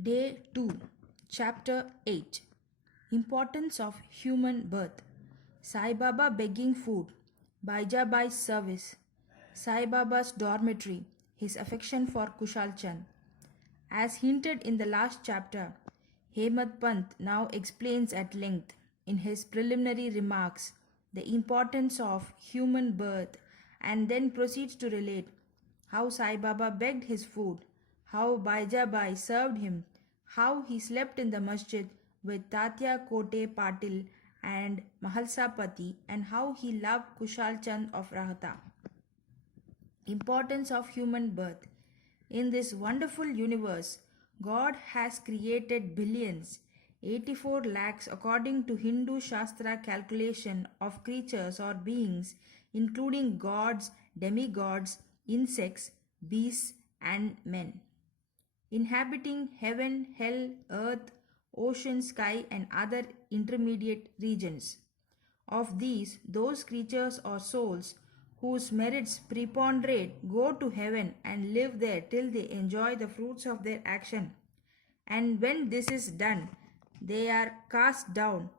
Day 2, Chapter 8, Importance of Human Birth. Sai Baba begging food, Baijabai's service, Sai Baba's dormitory, his affection for Kushal Chand. As hinted in the last chapter, Hemad Pant now explains at length in his preliminary remarks the importance of human birth and then proceeds to relate how Sai Baba begged his food, how Baijabai served him, how he slept in the masjid with Tatya Kote Patil and Mahalsapati, and how he loved Kushal Chand of Rahata. Importance of human birth. In this wonderful universe, God has created billions, 84 lakhs according to Hindu Shastra calculation of creatures or beings, including gods, demigods, insects, beasts, and men, inhabiting heaven, hell, earth, ocean, sky, and other intermediate regions. Of these, those creatures or souls whose merits preponderate go to heaven and live there till they enjoy the fruits of their action. And when this is done, they are cast down,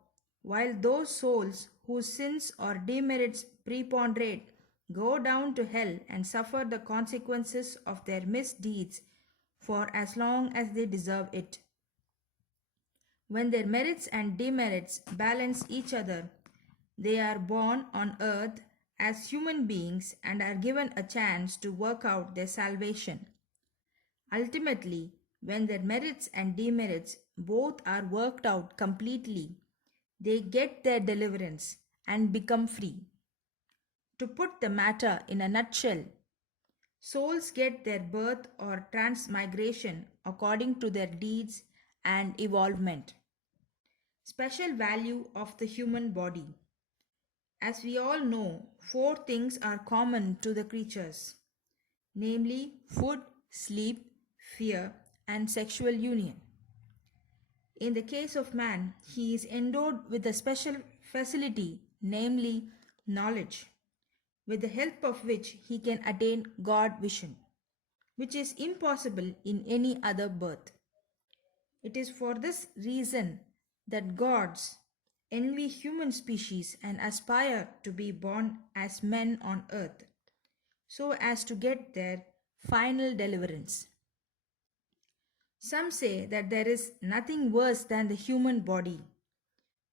while those souls whose sins or demerits preponderate go down to hell and suffer the consequences of their misdeeds for as long as they deserve it. When their merits and demerits balance each other, they are born on earth as human beings and are given a chance to work out their salvation. Ultimately, when their merits and demerits both are worked out completely, they get their deliverance and become free. To put the matter in a nutshell, souls get their birth or transmigration according to their deeds and evolvement. Special value of the human body. As we all know, four things are common to the creatures, namely food, sleep, fear, and sexual union. In the case of man, he is endowed with a special facility, namely knowledge, with the help of which he can attain God vision, which is impossible in any other birth. It is for this reason that gods envy human species and aspire to be born as men on earth, so as to get their final deliverance. Some say that there is nothing worse than the human body,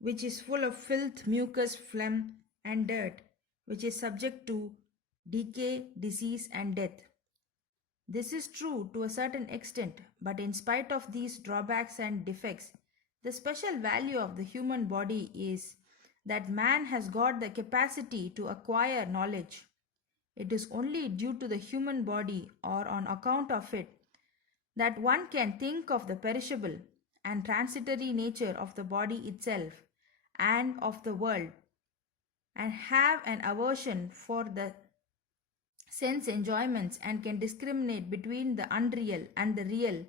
which is full of filth, mucus, phlegm, and dirt, which is subject to decay, disease, and death. This is true to a certain extent, but in spite of these drawbacks and defects, the special value of the human body is that man has got the capacity to acquire knowledge. It is only due to the human body or on account of it that one can think of the perishable and transitory nature of the body itself and of the world, and have an aversion for the sense enjoyments and can discriminate between the unreal and the real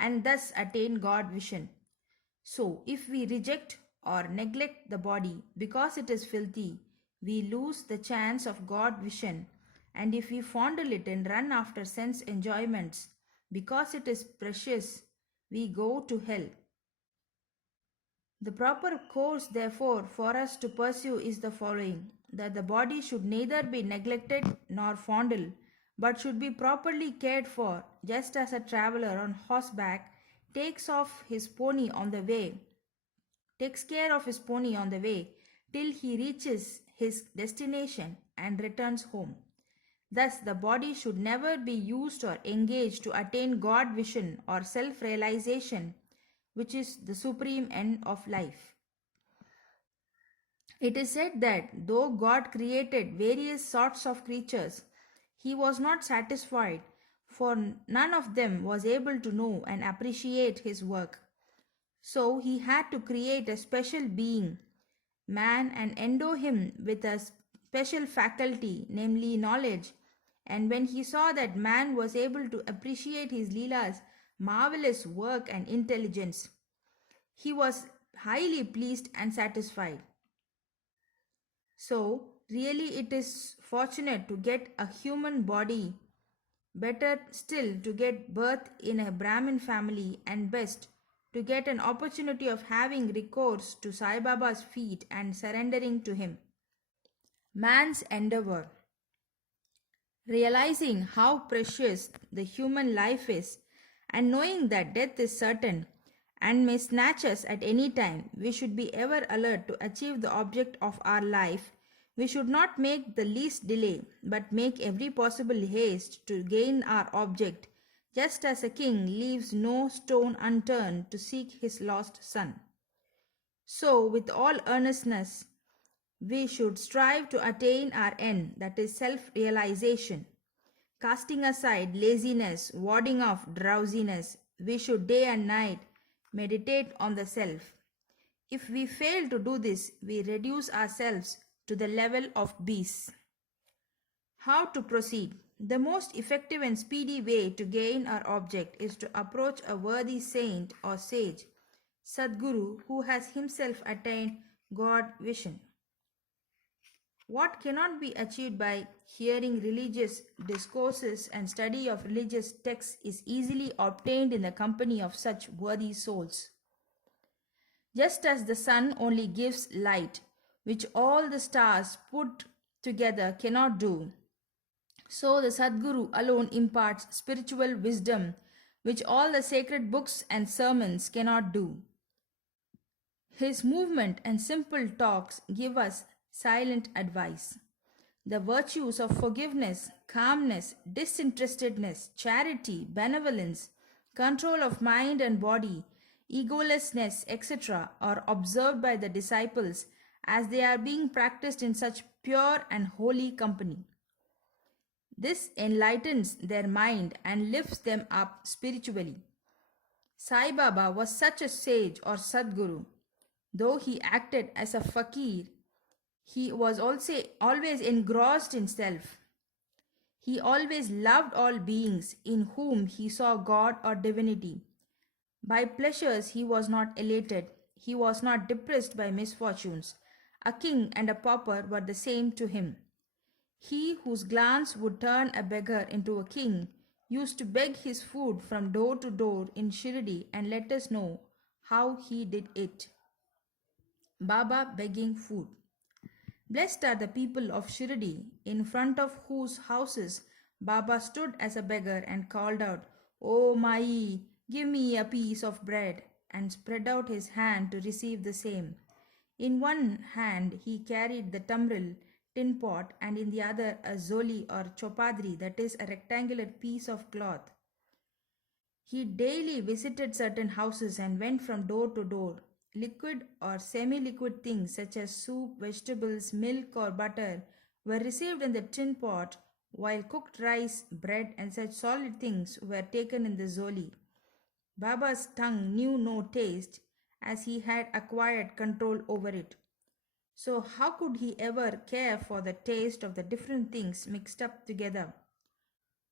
and thus attain God vision. So, if we reject or neglect the body because it is filthy, we lose the chance of God vision, and if we fondle it and run after sense enjoyments because it is precious, we go to hell. The proper course, therefore, for us to pursue is the following: that the body should neither be neglected nor fondled, but should be properly cared for, just as a traveler on horseback takes care of his pony on the way till he reaches his destination and returns home. Thus, the body should never be used or engaged to attain God vision or self realization, which is the supreme end of life. It is said that though God created various sorts of creatures, he was not satisfied, for none of them was able to know and appreciate his work. So he had to create a special being, man, and endow him with a special faculty, namely knowledge. And when he saw that man was able to appreciate his Leela's marvelous work and intelligence, he was highly pleased and satisfied. So, really, it is fortunate to get a human body Better still to get birth in a Brahmin family, and best to get an opportunity of having recourse to Sai Baba's feet and surrendering to him. Man's endeavor. Realizing how precious the human life is, and knowing that death is certain and may snatch us at any time, we should be ever alert to achieve the object of our life. We should not make the least delay, but make every possible haste to gain our object, just as a king leaves no stone unturned to seek his lost son. So, with all earnestness, we should strive to attain our end, that is self realization. Casting aside laziness, warding off drowsiness, we should day and night meditate on the self. If we fail to do this, we reduce ourselves to the level of beasts. How to proceed? The most effective and speedy way to gain our object is to approach a worthy saint or sage, Sadguru, who has himself attained God vision. What cannot be achieved by hearing religious discourses and study of religious texts is easily obtained in the company of such worthy souls. Just as the sun only gives light, which all the stars put together cannot do, so the Sadguru alone imparts spiritual wisdom, which all the sacred books and sermons cannot do. His movement and simple talks give us silent advice. The virtues of forgiveness, calmness, disinterestedness, charity, benevolence, control of mind and body, egolessness, etc., are observed by the disciples as they are being practiced in such pure and holy company. This enlightens their mind and lifts them up spiritually. Sai Baba was such a sage or Sadguru. Though he acted as a fakir, he was also always engrossed in self. He always loved all beings in whom he saw God or divinity. By pleasures he was not elated, he was not depressed by misfortunes. A king and a pauper were the same to him. He whose glance would turn a beggar into a king used to beg his food from door to door in Shirdi and let us know how he did it. Baba begging food. Blessed are the people of Shirdi, in front of whose houses Baba stood as a beggar and called out, "O Mai, give me a piece of bread," and spread out his hand to receive the same. In one hand he carried the tamril, tin pot, and in the other a zoli or chopadri, that is a rectangular piece of cloth. He daily visited certain houses and went from door to door. Liquid or semi-liquid things such as soup, vegetables, milk or butter were received in the tin pot, while cooked rice, bread and such solid things were taken in the zoli. Baba's tongue knew no taste, as he had acquired control over it. So how could he ever care for the taste of the different things mixed up together?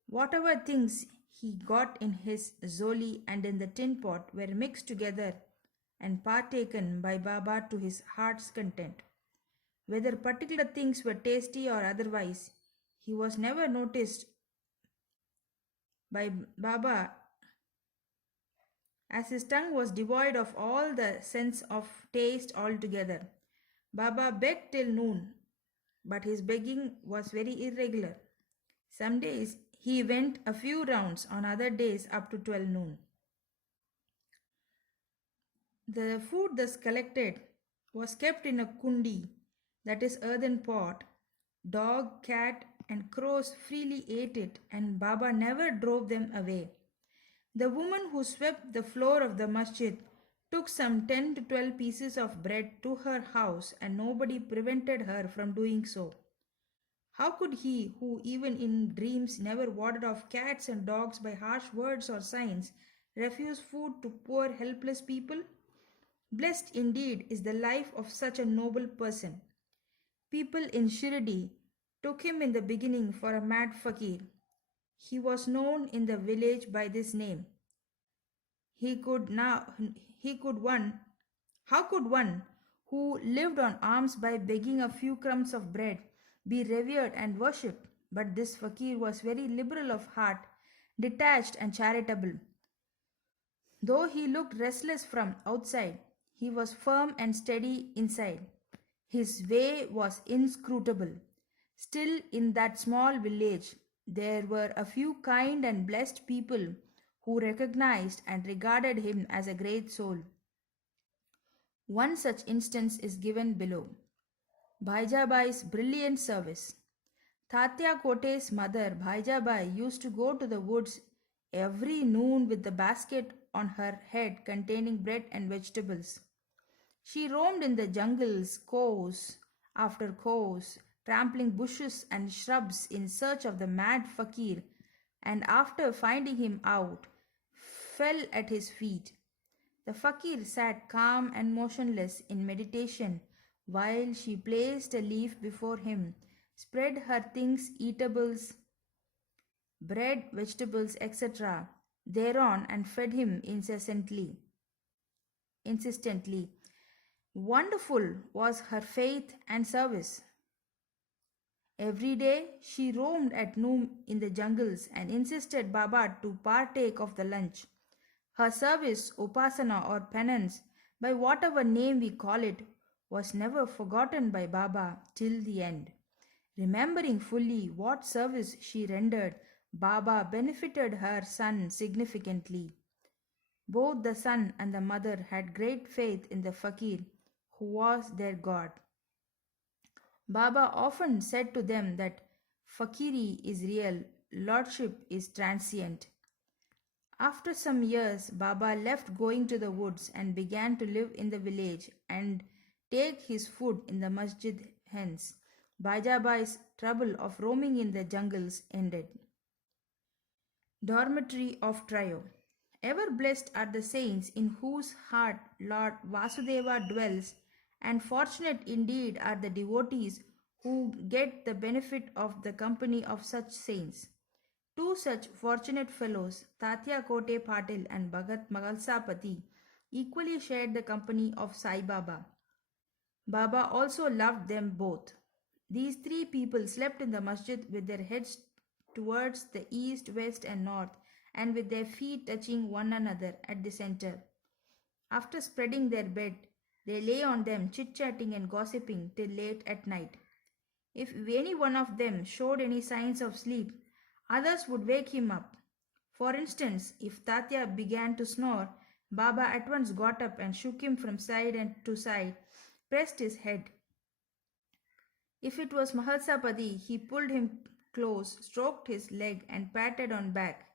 Whatever things he got in his zoli and in the tin pot were mixed together and partaken by Baba to his heart's content. Whether particular things were tasty or otherwise, he was never noticed by Baba, as his tongue was devoid of all the sense of taste altogether. Baba begged till noon, but his begging was very irregular. Some days he went a few rounds, on other days up to 12 noon. The food thus collected was kept in a kundi, that is earthen pot. Dog, cat and crows freely ate it, and Baba never drove them away. The woman who swept the floor of the masjid took some 10 to 12 pieces of bread to her house, and nobody prevented her from doing so. How could he, who even in dreams never warded off cats and dogs by harsh words or signs, refuse food to poor helpless people? Blessed indeed is the life of such a noble person. People in Shirdi took him in the beginning for a mad fakir. He was known in the village by this name. How could one who lived on alms by begging a few crumbs of bread be revered and worshipped? But this fakir was very liberal of heart, detached and charitable. Though he looked restless from outside, he was firm and steady inside. His way was inscrutable. Still, in that small village, there were a few kind and blessed people who recognized and regarded him as a great soul. One such instance is given below. Bhaijabai's brilliant service. Tatya Kote's mother, Bhaijabai, used to go to the woods every noon with the basket on her head containing bread and vegetables. She roamed in the jungles, course after course, trampling bushes and shrubs in search of the mad fakir, and after finding him out, fell at his feet. The fakir sat calm and motionless in meditation while she placed a leaf before him, spread her things eatables, bread, vegetables, etc., thereon and fed him insistently. Wonderful was her faith and service. Every day she roamed at noon in the jungles and insisted Baba to partake of the lunch. Her service, upasana or penance, by whatever name we call it, was never forgotten by Baba till the end. Remembering fully what service she rendered, Baba benefited her son significantly. Both the son and the mother had great faith in the fakir, who was their god. Baba often said to them that fakiri is real, lordship is transient. After some years, Baba left going to the woods and began to live in the village and take his food in the masjid. Hence, Bajabai's trouble of roaming in the jungles ended. Dormitory of Trio. Ever blessed are the saints in whose heart Lord Vasudeva dwells, and fortunate indeed are the devotees who get the benefit of the company of such saints. Two such fortunate fellows, Tatya Kote Patil and Bhagat Magalsapati, equally shared the company of Sai Baba. Baba also loved them both. These three people slept in the masjid with their heads towards the east, west, and north, and with their feet touching one another at the center. After spreading their bed, they lay on them chit chatting and gossiping till late at night. If any one of them showed any signs of sleep, others would wake him up. For instance, if Tatya began to snore, Baba at once got up and shook him from side and to side, pressed his head. If it was Mahalsapati, he pulled him close, stroked his leg, and patted on back.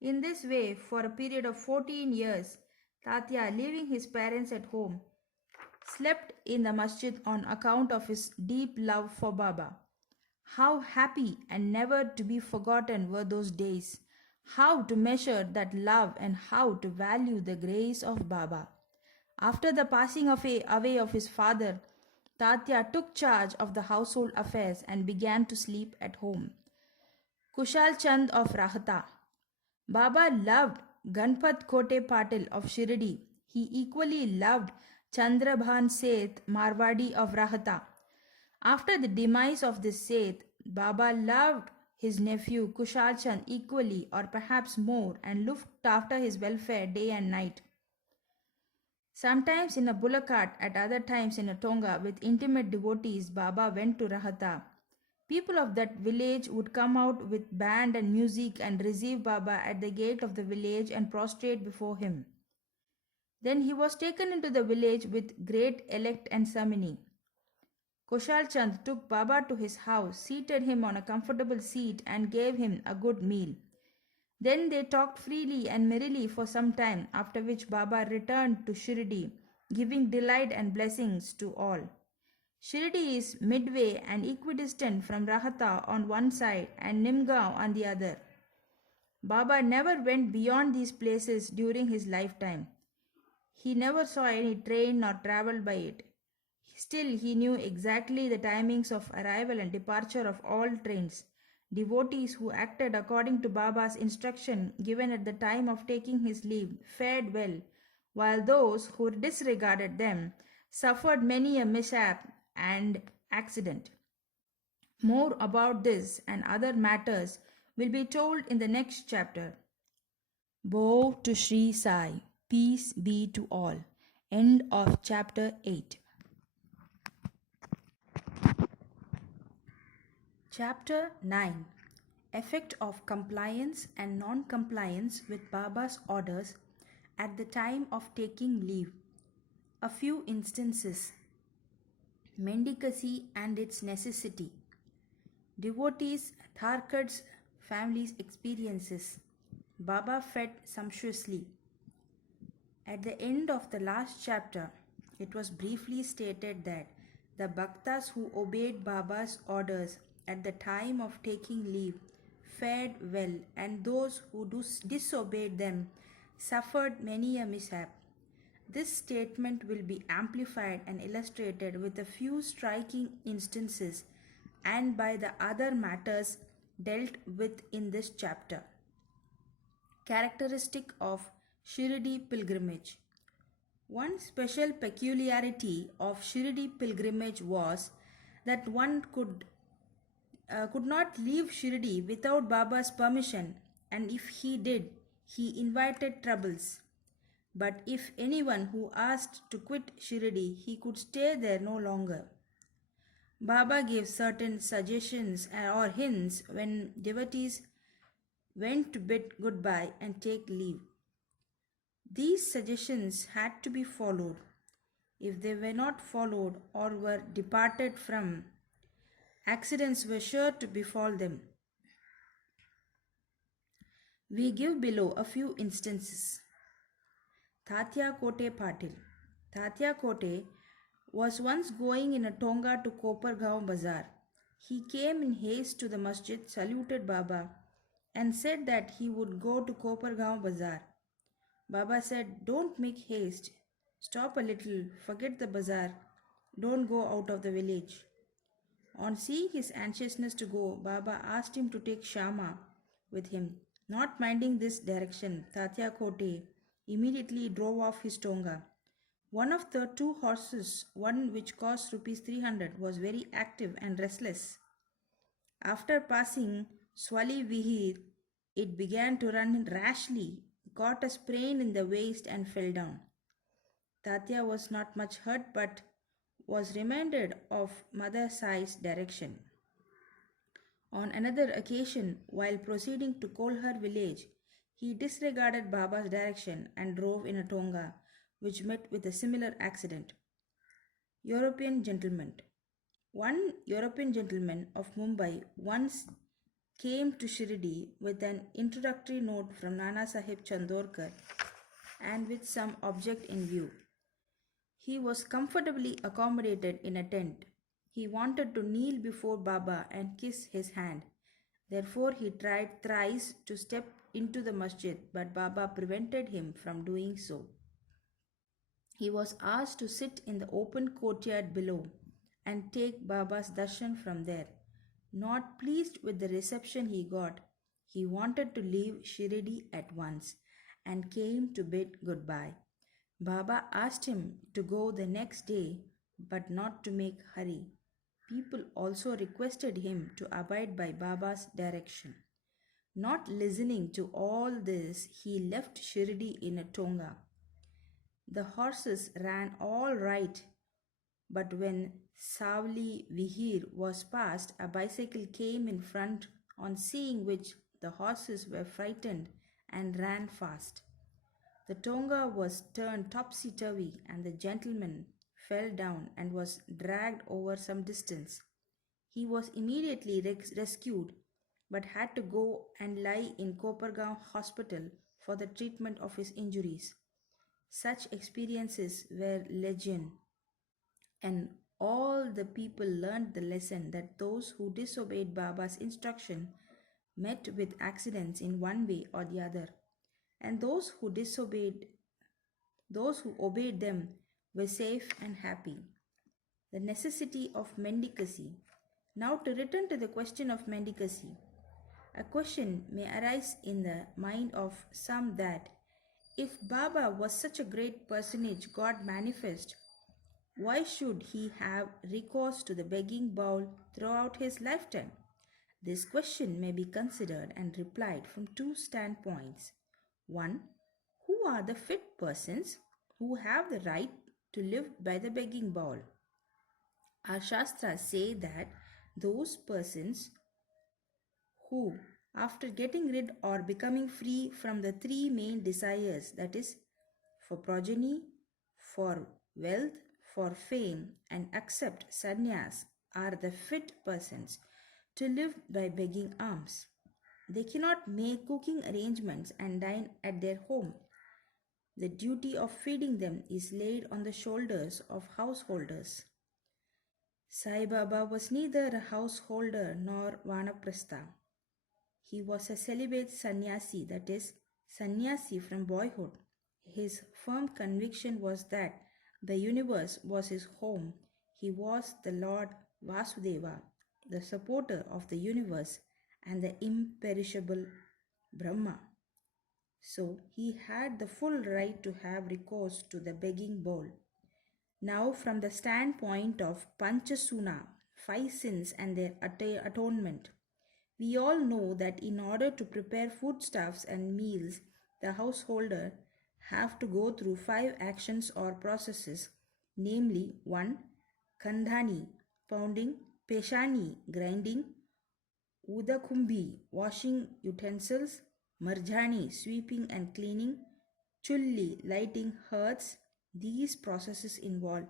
In this way, for a period of 14 years, Tatya, leaving his parents at home, slept in the masjid on account of his deep love for Baba. How happy and never to be forgotten were those days! How to measure that love and how to value the grace of Baba! After the passing away of his father, Tatya took charge of the household affairs and began to sleep at home. Kushal Chand of Rahata. Baba loved Ganpat Kote Patil of Shirdi. He equally loved Chandrabhan Seth Marwadi of Rahata. After the demise of this Seth, Baba loved his nephew Kushal Chand equally or perhaps more and looked after his welfare day and night. Sometimes in a bullock cart, at other times in a tonga with intimate devotees, Baba went to Rahata. People of that village would come out with band and music and receive Baba at the gate of the village and prostrate before him. Then he was taken into the village with great elect and ceremony. Kushal Chand took Baba to his house, seated him on a comfortable seat, and gave him a good meal. Then they talked freely and merrily for some time, after which Baba returned to Shirdi, giving delight and blessings to all. Shirdi is midway and equidistant from Rahata on one side and Nimgaon on the other. Baba never went beyond these places during his lifetime. He never saw any train nor travelled by it. Still, he knew exactly the timings of arrival and departure of all trains. Devotees who acted according to Baba's instruction given at the time of taking his leave fared well, while those who disregarded them suffered many a mishap and accident. More about this and other matters will be told in the next chapter. Bow to Sri Sai. Peace be to all. End of chapter 8. Chapter 9. Effect of compliance and non compliance with Baba's orders at the time of taking leave. A few instances. Mendicancy and its necessity. Devotees, Tharkad's family's experiences. Baba fed sumptuously. At the end of the last chapter, it was briefly stated that the Bhaktas who obeyed Baba's orders at the time of taking leave fared well, and those who disobeyed them suffered many a mishap. This statement will be amplified and illustrated with a few striking instances and by the other matters dealt with in this chapter. Characteristic of Shirdi pilgrimage. One special peculiarity of Shirdi pilgrimage was that one could not leave Shirdi without Baba's permission, and if he did, he invited troubles. But if anyone who asked to quit Shirdi, he could stay there no longer. Baba gave certain suggestions or hints when devotees went to bid goodbye and take leave. These suggestions had to be followed. If they were not followed or were departed from, accidents were sure to befall them. We give below a few instances. Tatya Kote Patil. Tatya Kote was once going in a tonga to Kopargaon Bazaar. He came in haste to the masjid, saluted Baba, and said that he would go to Kopargaon Bazaar. Baba said, "Don't make haste. Stop a little, forget the bazaar. Don't go out of the village." On seeing his anxiousness to go, Baba asked him to take Shama with him. Not minding this direction, Tatya Kote immediately drove off his tonga. One of the two horses, one which cost rupees 300, was very active and restless. After passing Swali Vihir, it began to run rashly, got a sprain in the waist, and fell down. Tatya was not much hurt but was reminded of Mother Sai's direction. On another occasion, while proceeding to Kolhar village, he disregarded Baba's direction and drove in a tonga, which met with a similar accident. European gentleman. One European gentleman of Mumbai once came to Shirdi with an introductory note from Nana Sahib Chandorkar and with some object in view. He was comfortably accommodated in a tent. He wanted to kneel before Baba and kiss his hand. Therefore, he tried thrice to step into the masjid, but Baba prevented him from doing so. He was asked to sit in the open courtyard below and take Baba's darshan from there. Not pleased with the reception he got, he wanted to leave Shirdi at once and came to bid goodbye. Baba asked him to go the next day but not to make hurry. People also requested him to abide by Baba's direction. Not listening to all this, he left Shirdi in a tonga. The horses ran all right, but when Savli Vihir was passed, a bicycle came in front, on seeing which the horses were frightened and ran fast. The tonga was turned topsy-turvy and the gentleman fell down and was dragged over some distance. He was immediately rescued but had to go and lie in Kopargaon hospital for the treatment of his injuries. Such experiences were legion, and all the people learned the lesson that those who disobeyed Baba's instruction met with accidents in one way or the other, and those who obeyed them were safe and happy. The necessity of mendicancy. Now, to return to the question of mendicancy, a question may arise in the mind of some that if Baba was such a great personage, God manifest, Why should he have recourse to the begging bowl throughout his lifetime? This question may be considered and replied from two standpoints. One, who are the fit persons who have the right to live by the begging bowl? Our Shastras say that those persons who, after getting rid or becoming free from the three main desires, that is, for progeny, for wealth, for fame, and accept sannyas, are the fit persons to live by begging alms. They cannot make cooking arrangements and dine at their home. The duty of feeding them is laid on the shoulders of householders. Sai Baba was neither a householder nor vanaprastha. He was a celibate sannyasi, that is, sannyasi from boyhood. His firm conviction was that the universe was his home. He was the Lord Vasudeva, the supporter of the universe and the imperishable Brahma. So he had the full right to have recourse to the begging bowl. Now, from the standpoint of Panchasuna, 5 sins and their atonement, we all know that in order to prepare foodstuffs and meals, the householder have to go through 5 actions or processes, namely 1. Kandhani, pounding; Peshani, grinding; Udakumbi, washing utensils; Marjani, sweeping and cleaning; Chulli, lighting hearths. These processes involve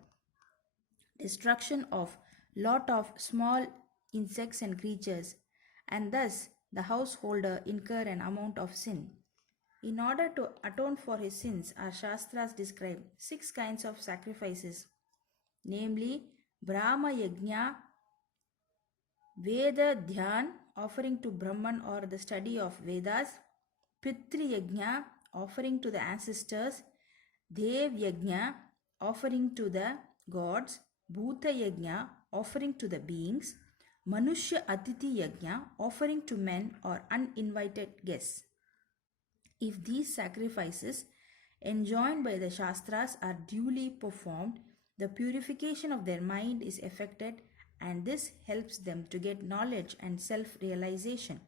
destruction of lot of small insects and creatures, and thus the householder incur an amount of sin. In order to atone for his sins, our Shastras describe 6 kinds of sacrifices, namely Brahma Yajna, Veda Dhyan, offering to Brahman or the study of Vedas; Pitri Yajna, offering to the ancestors; Dev Yajna, offering to the gods; Bhuta Yajna, offering to the beings; Manushya Atiti Yajna, offering to men or uninvited guests. If these sacrifices enjoined by the Shastras are duly performed, the purification of their mind is effected, and this helps them to get knowledge and self-realization.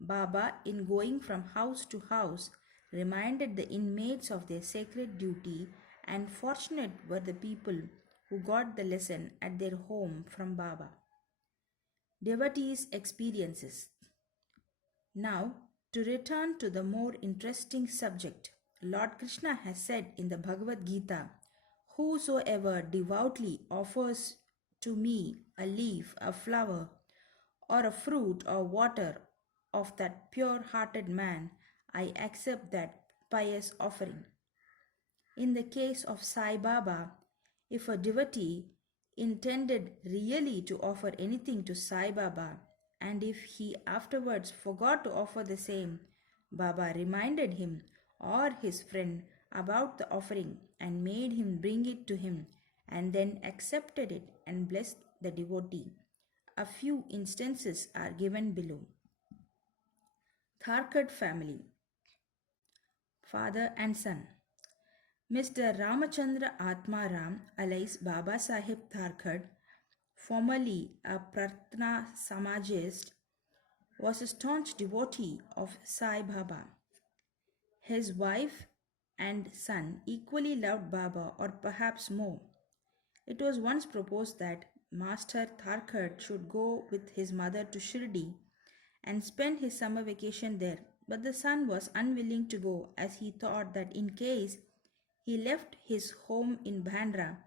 Baba, in going from house to house, reminded the inmates of their sacred duty, and fortunate were the people who got the lesson at their home from Baba. Devotees' experiences. Now, to return to the more interesting subject, Lord Krishna has said in the Bhagavad Gita, "Whosoever devoutly offers to me a leaf, a flower, or a fruit or water of that pure-hearted man, I accept that pious offering." In the case of Sai Baba, if a devotee intended really to offer anything to Sai Baba, and if he afterwards forgot to offer the same, Baba reminded him or his friend about the offering and made him bring it to him, and then accepted it and blessed the devotee. A few instances are given below. Tharkad family, father and son. Mr. Ramachandra Atmaram, alias Baba Sahib Tharkad, formerly a Prarthana Samajist, was a staunch devotee of Sai Baba. His wife and son equally loved Baba, or perhaps more. It was once proposed that Master Tharkad should go with his mother to Shirdi and spend his summer vacation there, but the son was unwilling to go, as he thought that in case he left his home in Bandra,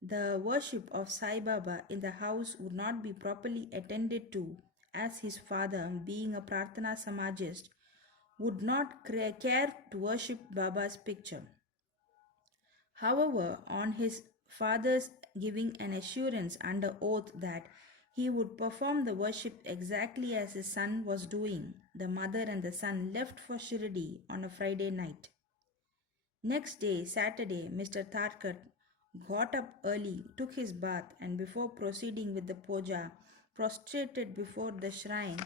the worship of Sai Baba in the house would not be properly attended to, as his father, being a Prarthana Samajist, would not care to worship Baba's picture. However, on his father's giving an assurance under oath that he would perform the worship exactly as his son was doing, the mother and the son left for Shirdi on a Friday night. Next day, Saturday, Mr. Tharkad got up early, took his bath, and before proceeding with the puja, prostrated before the shrine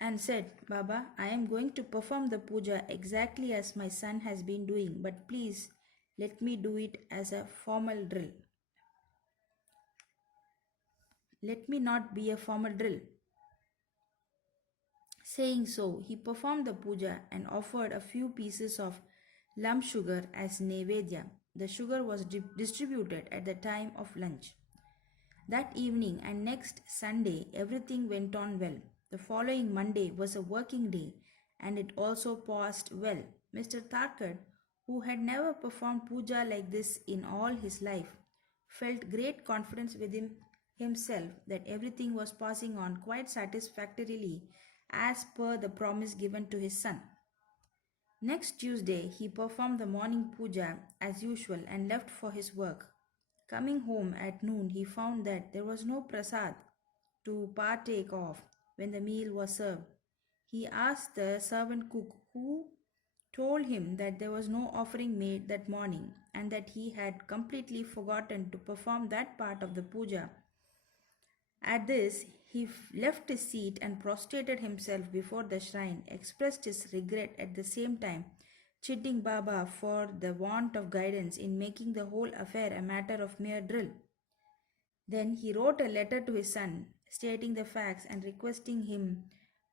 and said, "Baba, I am going to perform the puja exactly as my son has been doing, but please let me do it as a formal drill." let me not be a formal drill. Saying so, he performed the puja and offered a few pieces of lump sugar as nevedya. The sugar was distributed at the time of lunch. That evening and next Sunday, everything went on well. The following Monday was a working day, and it also passed well. Mr. Thakkar, who had never performed puja like this in all his life, felt great confidence within himself that everything was passing on quite satisfactorily as per the promise given to his son. Next Tuesday, he performed the morning puja as usual and left for his work. Coming home at noon, he found that there was no prasad to partake of when the meal was served. He asked the servant cook, who told him that there was no offering made that morning and that he had completely forgotten to perform that part of the puja. At this, he left his seat and prostrated himself before the shrine, expressed his regret at the same time, chiding Baba for the want of guidance in making the whole affair a matter of mere drill. Then he wrote a letter to his son, stating the facts and requesting him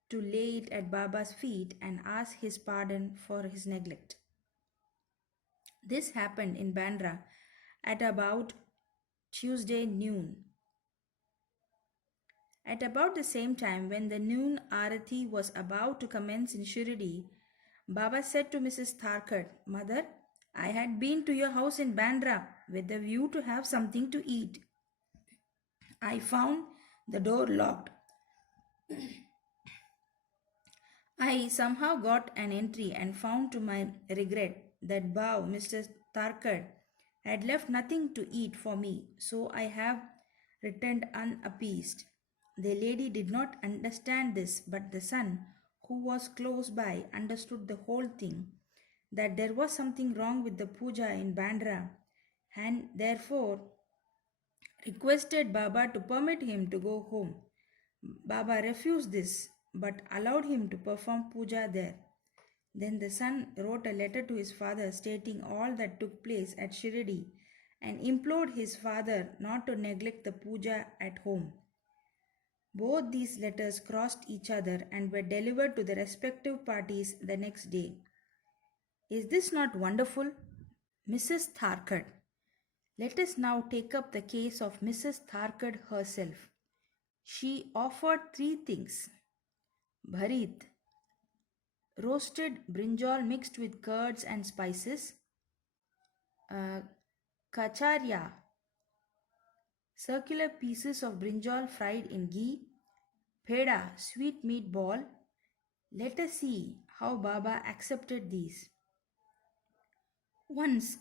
to lay it at Baba's feet and ask his pardon for his neglect. This happened in Bandra at about Tuesday noon. At about the same time, when the noon arati was about to commence in Shirdi, Baba said to Mrs. Tharkar, Mother, I had been to your house in Bandra with the view to have something to eat. I found the door locked. I somehow got an entry and found to my regret that Bao, Mr. Tharkar, had left nothing to eat for me, so I have returned unappeased. The lady did not understand this, but the son, who was close by, understood the whole thing, that there was something wrong with the puja in Bandra, and therefore requested Baba to permit him to go home. Baba refused this, but allowed him to perform puja there. Then the son wrote a letter to his father stating all that took place at Shirdi and implored his father not to neglect the puja at home. Both these letters crossed each other and were delivered to the respective parties the next day. Is this not wonderful? Mrs. Tharkar. Let us now take up the case of Mrs. Tharkar herself. She offered three things: bharit, roasted brinjal mixed with curds and spices, uh, kacharya, circular pieces of brinjal fried in ghee, peda, sweet meat ball. Let us see how Baba accepted these. Once,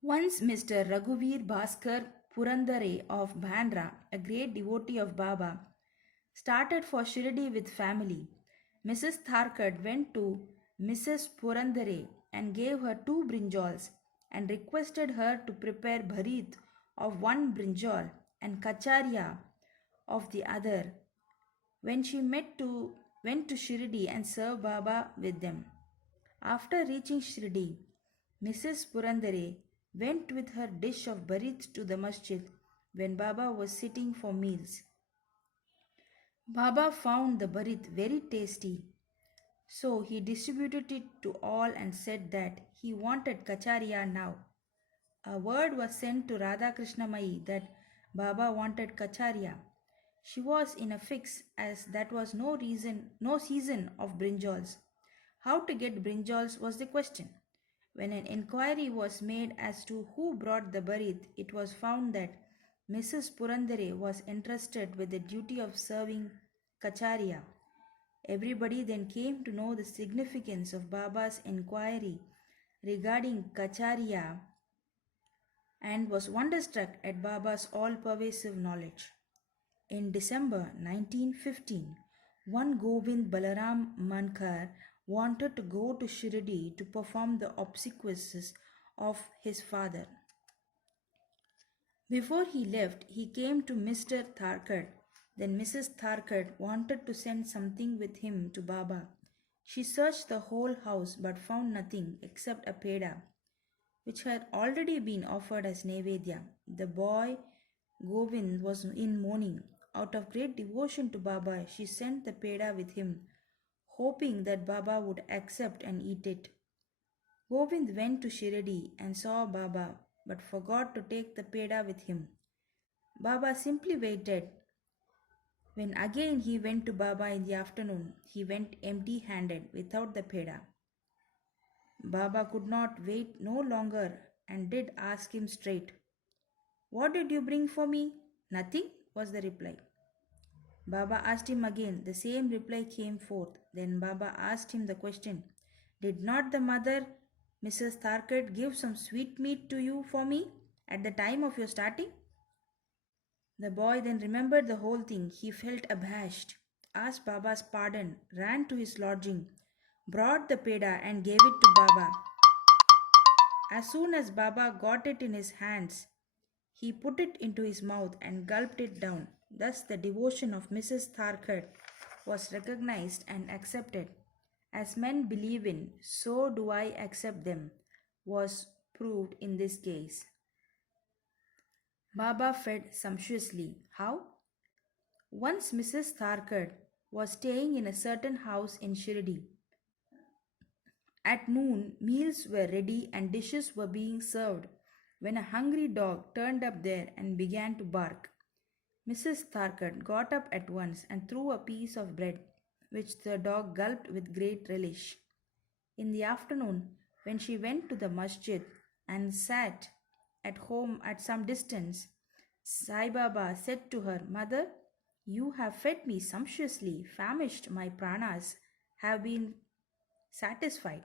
once Mr. Raghuveer Bhaskar Purandare of Bandra, a great devotee of Baba, started for Shirdi with family. Mrs. Tharkad went to Mrs. Purandare and gave her two brinjals and requested her to prepare bharit of one brinjal and kacharya of the other. When she went to Shirdi and served Baba with them. After reaching Shirdi, Mrs. Purandare went with her dish of bharit to the masjid when Baba was sitting for meals. Baba found the bharit very tasty, so he distributed it to all and said that he wanted kacharya now. A word was sent to Radha Krishnamai that Baba wanted kacharya. She was in a fix as that was no season of brinjals. How to get brinjals was the question. When an inquiry was made as to who brought the bharit, it was found that Mrs. Purandare was entrusted with the duty of serving kacharya. Everybody then came to know the significance of Baba's inquiry regarding kacharya and was wonderstruck at Baba's all pervasive knowledge. In December 1915, one Govind Balaram Mankar wanted to go to Shirdi to perform the obsequies of his father. Before he left, he came to Mr. Tharkar. Then Mrs. Tharkar wanted to send something with him to Baba. She searched the whole house but found nothing except a peda. which had already been offered as Nevedya. The boy Govind was in mourning. Out of great devotion to Baba, she sent the peda with him, hoping that Baba would accept and eat it. Govind went to Shirdi and saw Baba, but forgot to take the peda with him. Baba simply waited. When again he went to Baba in the afternoon, he went empty handed without the peda. Baba could not wait no longer and did ask him straight, "What did you bring for me?" "Nothing," was the reply. Baba asked him again. The same reply came forth. Then Baba asked him the question, "Did not the mother, Mrs. Tharkett, give some sweetmeat to you for me at the time of your starting?" The boy then remembered the whole thing. He felt abashed, asked Baba's pardon, ran to his lodging, brought the peda and gave it to Baba. As soon as Baba got it in his hands, he put it into his mouth and gulped it down. Thus, the devotion of Mrs. Tharkett was recognized and accepted. As men believe in, so do I accept them, was proved in this case. Baba fed sumptuously. How? Once Mrs. Tharkett was staying in a certain house in Shirdi. At noon, meals were ready and dishes were being served when a hungry dog turned up there and began to bark. Mrs. Tharkett got up at once and threw a piece of bread, which the dog gulped with great relish. In the afternoon, when she went to the masjid and sat at home at some distance, Sai Baba said to her, "Mother, you have fed me sumptuously, famished my pranas have been satisfied.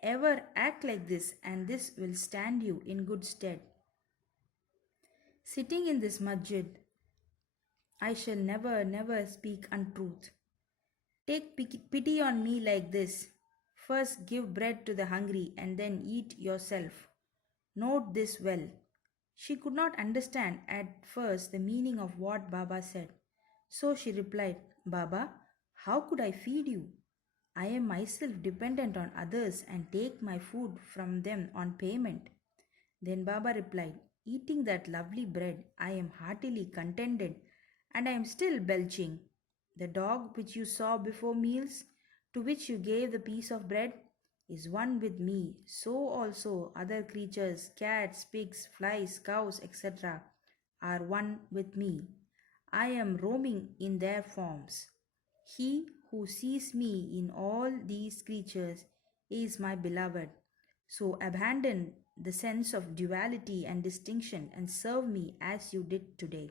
Ever act like this, and this will stand you in good stead. Sitting in this masjid, I shall never speak untruth. Take pity on me like this. First give bread to the hungry and then eat yourself. Note this well." She could not understand at first the meaning of what Baba said. So she replied, "Baba, how could I feed you? I am myself dependent on others and take my food from them on payment." Then Baba replied, "Eating that lovely bread, I am heartily contented, and I am still belching. The dog which you saw before meals, to which you gave the piece of bread, is one with me. So also other creatures, cats, pigs, flies, cows, etc., are one with me. I am roaming in their forms. He who sees me in all these creatures is my beloved. So abandon the sense of duality and distinction and serve me as you did today."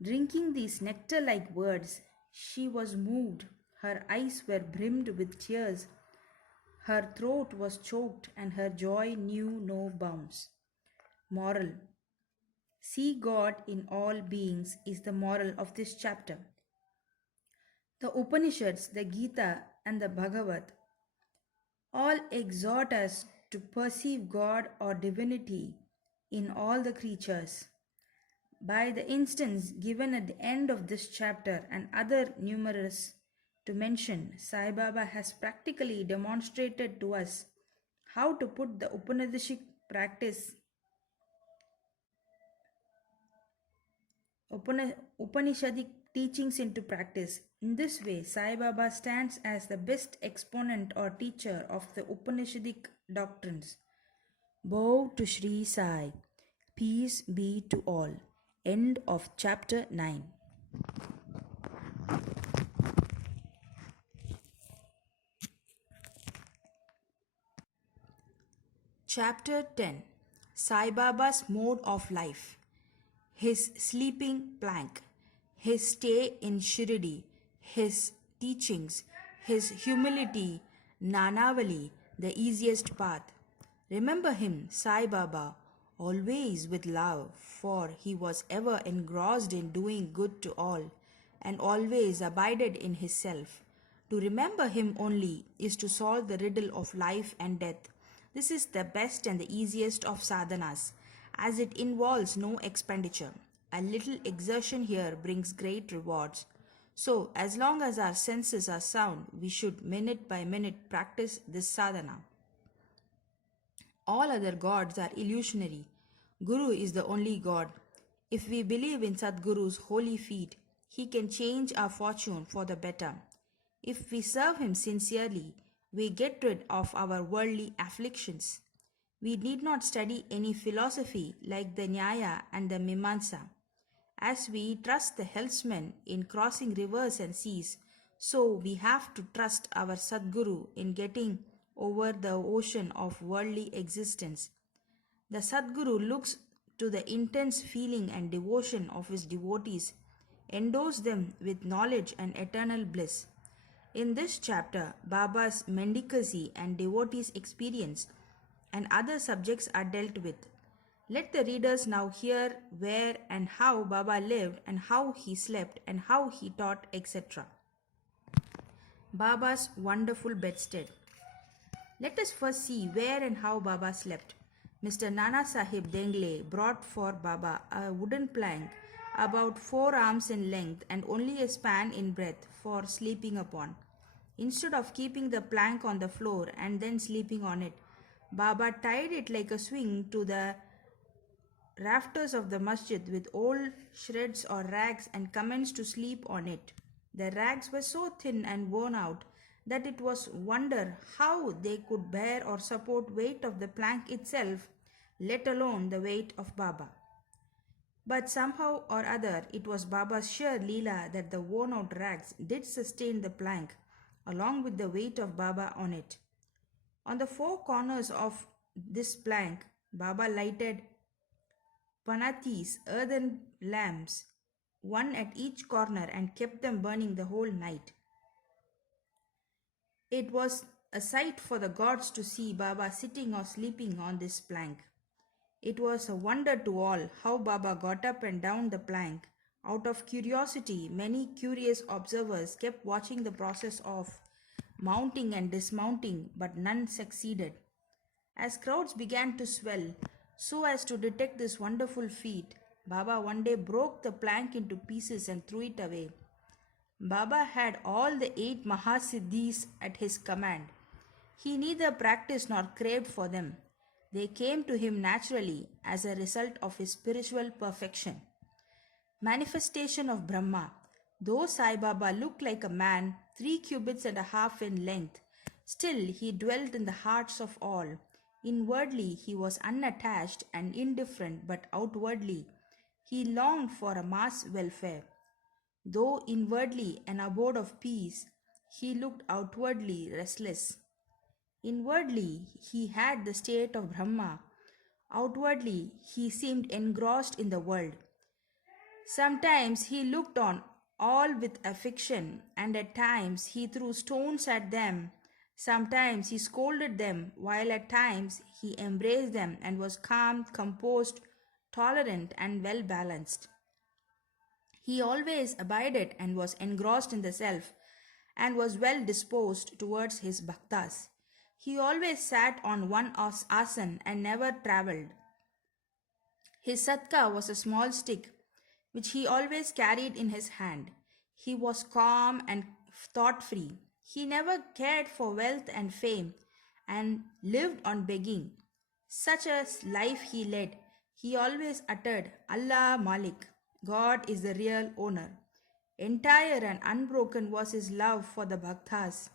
Drinking these nectar like words, she was moved. Her eyes were brimmed with tears. Her throat was choked, and her joy knew no bounds. Moral: See God in all beings is the moral of this chapter. The Upanishads, the Gita, and the Bhagavad all exhort us to perceive God or divinity in all the creatures. By the instance given at the end of this chapter and other numerous to mention, Sai Baba has practically demonstrated to us how to put the Upanishadic teachings into practice. In this way, Sai Baba stands as the best exponent or teacher of the Upanishadic doctrines. Bow to Sri Sai. Peace be to all. End of chapter 9. Chapter 10. Sai Baba's mode of life. His sleeping plank, his stay in Shirdi, his teachings, his humility, Nanavali, the easiest path. Remember him, Sai Baba, always with love, for he was ever engrossed in doing good to all, and always abided in his self. To remember him only is to solve the riddle of life and death. This is the best and the easiest of sadhanas, as it involves no expenditure. A little exertion here brings great rewards. So, as long as our senses are sound, we should minute by minute practice this sadhana. All other gods are illusionary. Guru is the only God. If we believe in Sadguru's holy feet, he can change our fortune for the better. If we serve him sincerely, we get rid of our worldly afflictions. We need not study any philosophy like the Nyaya and the Mimamsa. As we trust the helmsman in crossing rivers and seas, so we have to trust our Sadguru in getting over the ocean of worldly existence. The Sadguru looks to the intense feeling and devotion of his devotees, endows them with knowledge and eternal bliss. In this chapter, Baba's mendicancy and devotees' experience and other subjects are dealt with. Let the readers now hear where and how Baba lived and how he slept and how he taught, etc. Baba's wonderful bedstead. Let us first see where and how Baba slept. Mr. Nana Sahib Dengle brought for Baba a wooden plank about 4 arms in length and only a span in breadth for sleeping upon. Instead of keeping the plank on the floor and then sleeping on it, Baba tied it like a swing to the rafters of the masjid with old shreds or rags and commenced to sleep on it. The rags were so thin and worn out that it was wonder how they could bear or support weight of the plank itself, let alone the weight of Baba. But somehow or other it was Baba's sheer leela that the worn out rags did sustain the plank along with the weight of Baba on it. On the 4 corners of this plank, Baba lighted Panathis, earthen lamps, one at each corner, and kept them burning the whole night. It was a sight for the gods to see Baba sitting or sleeping on this plank. It was a wonder to all how Baba got up and down the plank. Out of curiosity, many curious observers kept watching the process of mounting and dismounting, but none succeeded. As crowds began to swell, so as to detect this wonderful feat, Baba one day broke the plank into pieces and threw it away. Baba had all the 8 Mahasiddhis at his command. He neither practiced nor craved for them. They came to him naturally as a result of his spiritual perfection. Manifestation of Brahma. Though Sai Baba looked like a man 3 cubits and a half in length, still he dwelt in the hearts of all. Inwardly he was unattached and indifferent, but outwardly he longed for a mass welfare. Though inwardly an abode of peace, he looked outwardly restless. Inwardly he had the state of Brahma. Outwardly he seemed engrossed in the world. Sometimes he looked on all with affection, and at times he threw stones at them. Sometimes he scolded them, while at times he embraced them and was calm, composed, tolerant, and well balanced. He always abided and was engrossed in the self, and was well disposed towards his bhaktas. He always sat on one asan and never travelled. His satka was a small stick, which he always carried in his hand. He was calm and thought-free. He never cared for wealth and fame, and lived on begging. Such a life he led. He always uttered, Allah Malik, God is the real owner. Entire and unbroken was his love for the bhaktas.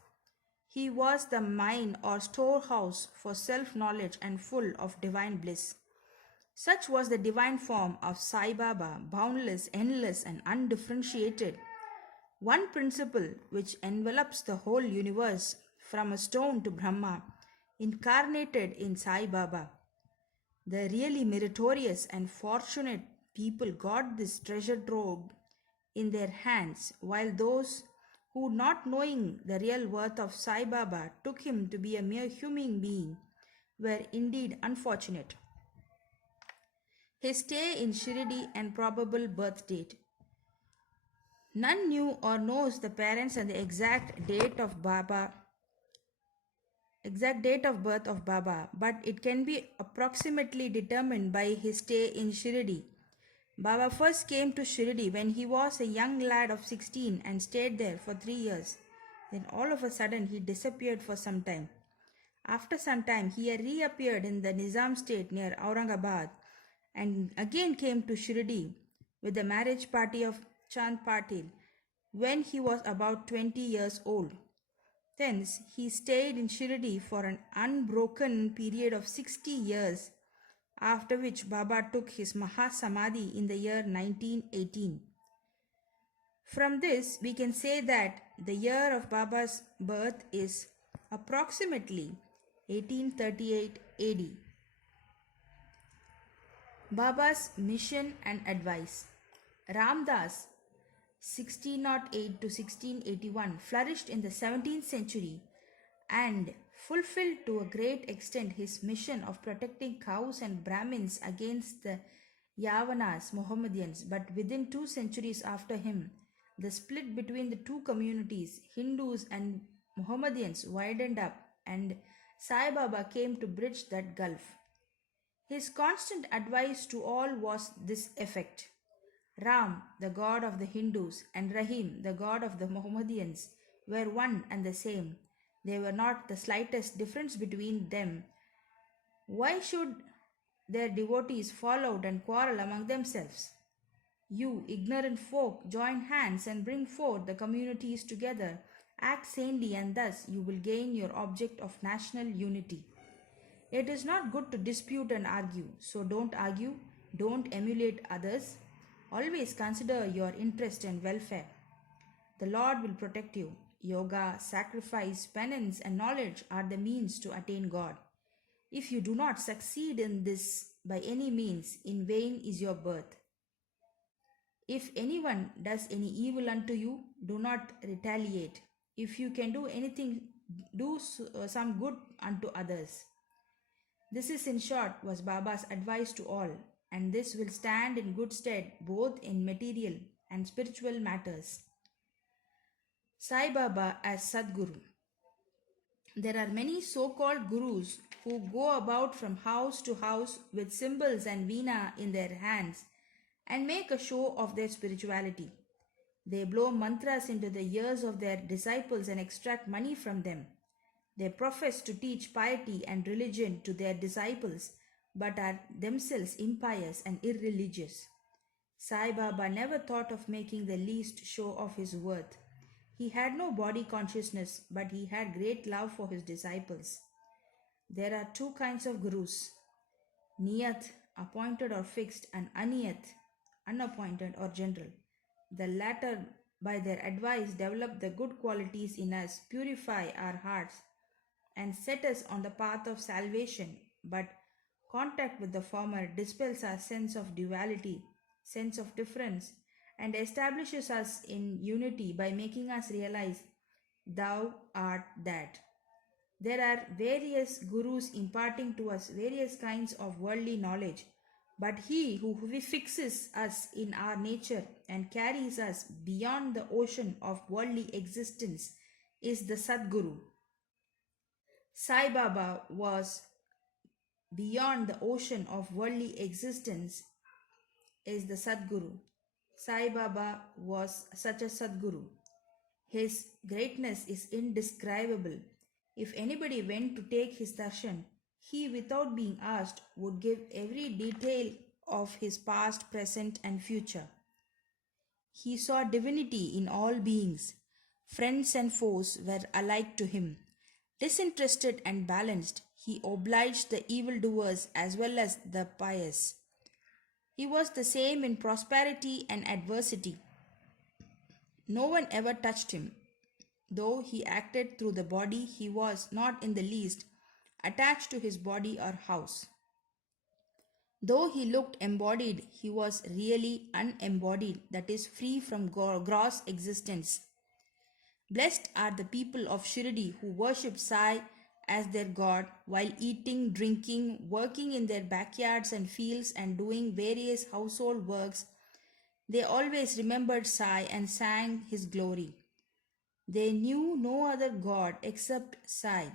He was the mine or storehouse for self-knowledge and full of divine bliss. Such was the divine form of Sai Baba, boundless, endless, and undifferentiated. One principle which envelops the whole universe, from a stone to Brahma, incarnated in Sai Baba. The really meritorious and fortunate people got this treasure trove in their hands, while those who, not knowing the real worth of Sai Baba, took him to be a mere human being, were indeed unfortunate. His stay in Shirdi and probable birth date. None knew or knows the parents and the exact date of birth of Baba, but it can be approximately determined by his stay in Shirdi. Baba first came to Shirdi when he was a young lad of 16 and stayed there for 3 years. Then all of a sudden he disappeared for some time. After some time, he reappeared in the Nizam state near Aurangabad and again came to Shirdi with the marriage party of Chand Patil when he was about 20 years old. Thence, he stayed in Shirdi for an unbroken period of 60 years, after which Baba took his Mahasamadhi in the year 1918. From this, we can say that the year of Baba's birth is approximately 1838 AD. Baba's mission and advice. Ramdas 1608 to 1681 flourished in the 17th century and fulfilled to a great extent his mission of protecting cows and Brahmins against the Yavanas, Mohammedans. But within 2 centuries after him, the split between the two communities, Hindus and Mohammedans, widened up, and Sai Baba came to bridge that gulf. His constant advice to all was this effect: Ram, the god of the Hindus, and Rahim, the god of the Mohammedans, were one and the same. There were not the slightest difference between them. Why should their devotees fall out and quarrel among themselves? You, ignorant folk, join hands and bring forth the communities together. Act sanely, and thus you will gain your object of national unity. It is not good to dispute and argue, so don't argue, don't emulate others. Always consider your interest and welfare. The Lord will protect you. Yoga, sacrifice, penance, and knowledge are the means to attain God. If you do not succeed in this by any means, in vain is your birth. If anyone does any evil unto you, do not retaliate. If you can do anything, do some good unto others. This is in short was Baba's advice to all, and this will stand in good stead both in material and spiritual matters. Sai Baba as Sadguru. There are many so-called gurus who go about from house to house with cymbals and veena in their hands and make a show of their spirituality. They blow mantras into the ears of their disciples and extract money from them. They profess to teach piety and religion to their disciples, but are themselves impious and irreligious. Sai Baba never thought of making the least show of his worth. He had no body consciousness, but he had great love for his disciples. There are two kinds of gurus: Niyat, appointed or fixed, and Aniyat, unappointed or general. The latter, by their advice, develop the good qualities in us, purify our hearts, and set us on the path of salvation, but contact with the former dispels our sense of duality, sense of difference, and establishes us in unity by making us realize thou art that. There are various gurus imparting to us various kinds of worldly knowledge, but he who fixes us in our nature and carries us beyond the ocean of worldly existence is the Sadguru. Sai Baba was beyond the ocean of worldly existence is the Sadguru. Sai Baba was such a Sadguru. His greatness is indescribable. If anybody went to take his darshan, he, without being asked, would give every detail of his past, present, and future. He saw divinity in all beings. Friends and foes were alike to him. Disinterested and balanced, he obliged the evildoers as well as the pious. He was the same in prosperity and adversity. No one ever touched him. Though he acted through the body, he was not in the least attached to his body or house. Though he looked embodied, he was really unembodied, that is, free from gross existence. Blessed are the people of Shirdi who worship Sai as their god while eating, drinking, working in their backyards and fields, and doing various household works. They always remembered Sai and sang his glory. They knew no other god except Sai.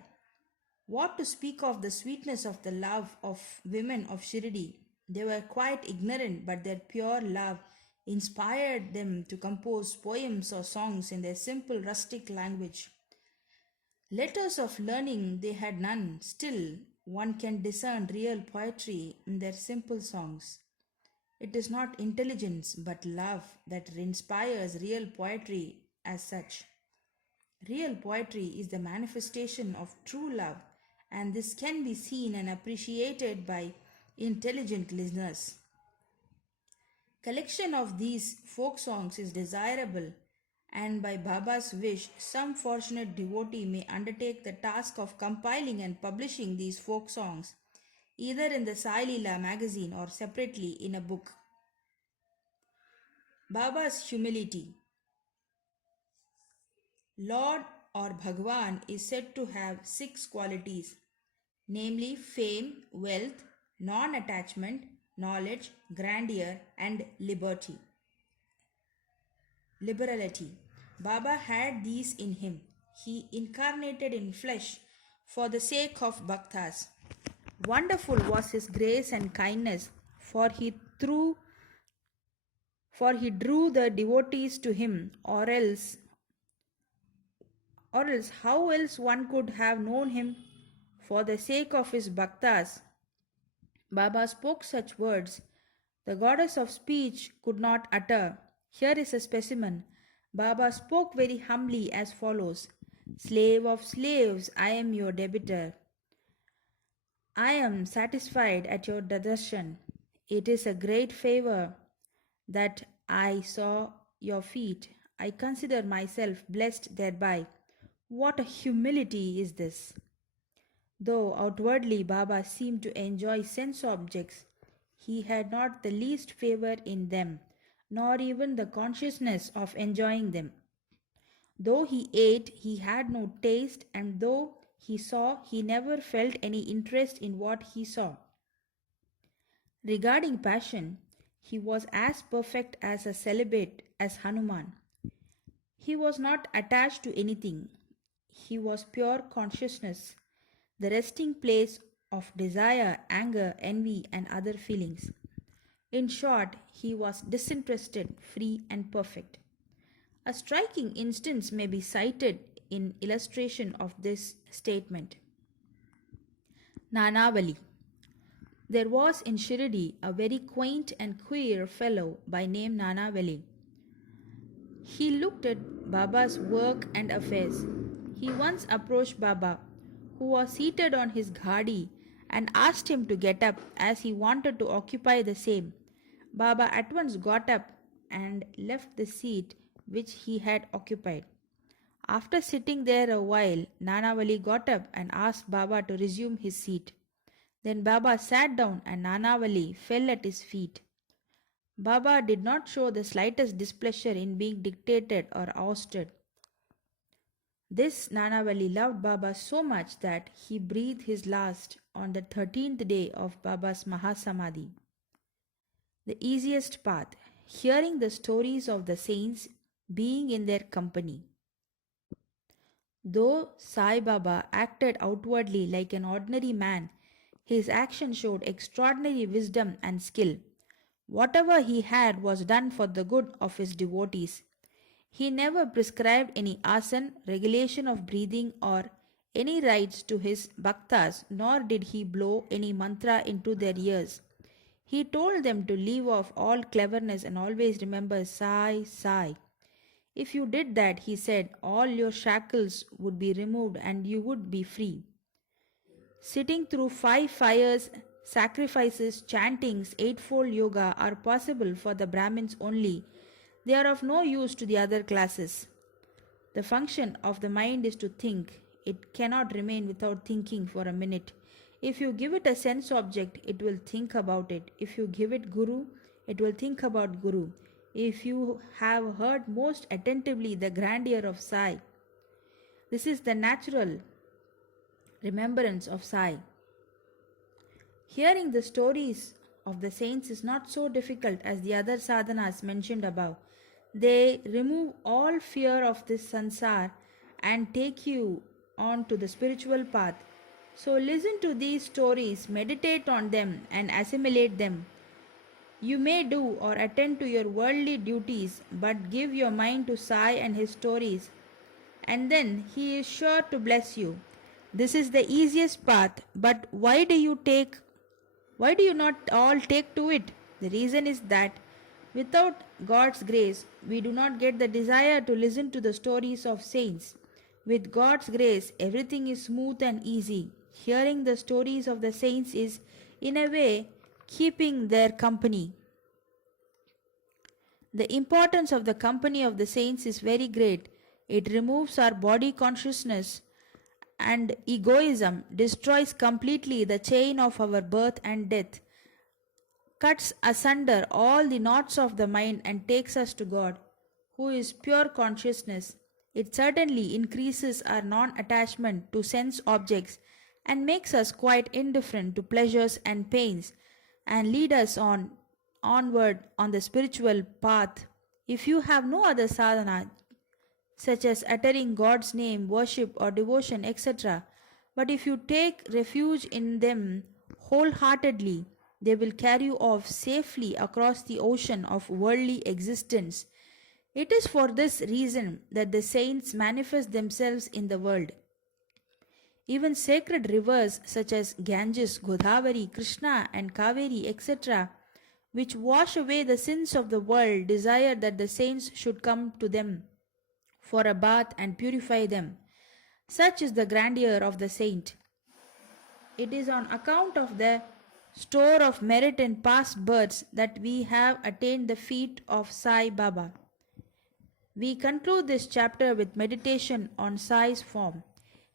What to speak of the sweetness of the love of women of Shirdi? They were quite ignorant, but their pure love inspired them to compose poems or songs in their simple rustic language. Letters of learning they had none, still one can discern real poetry in their simple songs. It is not intelligence but love that inspires real poetry as such. Real poetry is the manifestation of true love, and this can be seen and appreciated by intelligent listeners. Collection of these folk songs is desirable, and by Baba's wish, some fortunate devotee may undertake the task of compiling and publishing these folk songs, either in the Sai Leela magazine or separately in a book. Baba's humility. Lord or Bhagwan is said to have six qualities, namely fame, wealth, non attachment, knowledge, grandeur, and liberality. Baba had these in him. He incarnated in flesh for the sake of bhaktas. Wonderful was his grace and kindness, for he drew the devotees to him, or else how else one could have known him? For the sake of his bhaktas, Baba spoke such words the goddess of speech could not utter. Here is a specimen. Baba spoke very humbly as follows: Slave of slaves, I am your debitor. I am satisfied at your darshan. It is a great favor that I saw your feet. I consider myself blessed thereby. What a humility is this! Though outwardly Baba seemed to enjoy sense objects, he had not the least favor in them, nor even the consciousness of enjoying them. Though he ate, he had no taste, and though he saw, he never felt any interest in what he saw. Regarding passion, he was as perfect as a celibate as Hanuman. He was not attached to anything. He was pure consciousness, the resting place of desire, anger, envy, and other feelings. In short, he was disinterested, free, and perfect. A striking instance may be cited in illustration of this statement. Nanavali. There was in Shirdi a very quaint and queer fellow by name Nanavali. He looked at Baba's work and affairs. He once approached Baba, who was seated on his ghadi, and asked him to get up as he wanted to occupy the same. Baba at once got up and left the seat which he had occupied. After sitting there a while, Nanavali got up and asked Baba to resume his seat. Then Baba sat down and Nanavali fell at his feet. Baba did not show the slightest displeasure in being dictated or ousted. This Nanavali loved Baba so much that he breathed his last on the 13th day of Baba's Mahasamadhi. The easiest path, hearing the stories of the saints, being in their company. Though Sai Baba acted outwardly like an ordinary man, his action showed extraordinary wisdom and skill. Whatever he had was done for the good of his devotees. He never prescribed any asan, regulation of breathing, or any rites to his bhaktas, nor did he blow any mantra into their ears. He told them to leave off all cleverness and always remember Sai, Sai. If you did that, he said, all your shackles would be removed and you would be free. Sitting through 5 fires, sacrifices, chantings, eightfold yoga are possible for the Brahmins only. They are of no use to the other classes. The function of the mind is to think. It cannot remain without thinking for a minute. If you give it a sense object, it will think about it. If you give it Guru, it will think about Guru. If you have heard most attentively the grandeur of Sai, this is the natural remembrance of Sai. Hearing the stories of the saints is not so difficult as the other sadhanas mentioned above. They remove all fear of this sansar and take you on to the spiritual path. So listen to these stories, meditate on them and assimilate them. You may do or attend to your worldly duties, but give your mind to Sai and his stories, and then He is sure to bless you. This is the easiest path, but why do you not all take to it? The reason is that without God's grace, we do not get the desire to listen to the stories of saints. With God's grace, everything is smooth and easy. Hearing the stories of the saints is, in a way, keeping their company. The importance of the company of the saints is very great. It removes our body consciousness and egoism, destroys completely the chain of our birth and death, cuts asunder all the knots of the mind, and takes us to God, who is pure consciousness. It certainly increases our non attachment to sense objects and makes us quite indifferent to pleasures and pains, and lead us onward on the spiritual path. If you have no other sadhana, such as uttering God's name, worship, or devotion, etc. But if you take refuge in them wholeheartedly, they will carry you off safely across the ocean of worldly existence. It is for this reason that the saints manifest themselves in the world. Even sacred rivers such as Ganges, Godavari, Krishna, and Kaveri, etc., which wash away the sins of the world, desire that the saints should come to them for a bath and purify them. Such is the grandeur of the saint. It is on account of the store of merit in past births that we have attained the feet of Sai Baba. We conclude this chapter with meditation on Sai's form.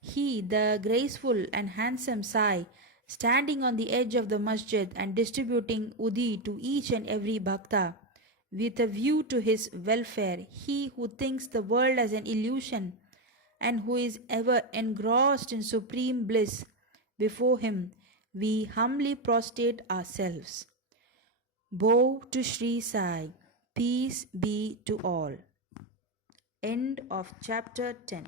He, the graceful and handsome Sai, standing on the edge of the masjid and distributing udi to each and every bhakta, with a view to his welfare, he who thinks the world as an illusion and who is ever engrossed in supreme bliss, before him we humbly prostrate ourselves. Bow to Sri Sai. Peace be to all. End of chapter 10.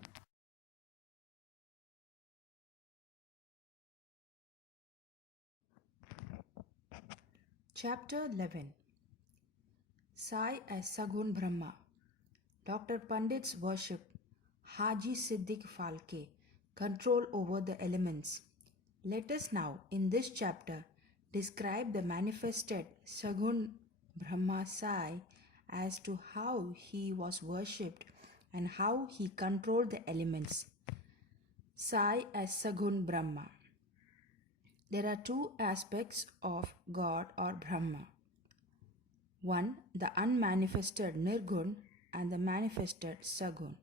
Chapter 11. Sai as Sagun Brahma. Dr. Pandit's worship. Haji Siddiq Falke. Control over the elements. Let us now, in this chapter, describe the manifested Sagun Brahma Sai as to how he was worshipped and how he controlled the elements. Sai as Sagun Brahma. There are two aspects of God or Brahma. One, the unmanifested Nirgun, and the manifested Sagun.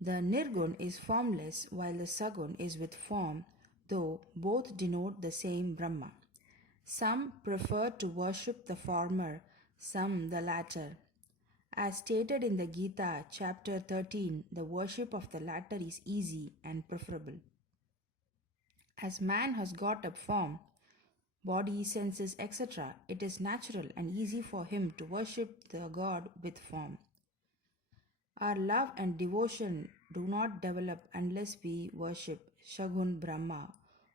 The Nirgun is formless while the Sagun is with form, though both denote the same Brahma. Some prefer to worship the former, some the latter. As stated in the Gita, chapter 13, the worship of the latter is easy and preferable. As man has got a form, body, senses, etc., it is natural and easy for him to worship the God with form. Our love and devotion do not develop unless we worship Shagun Brahma,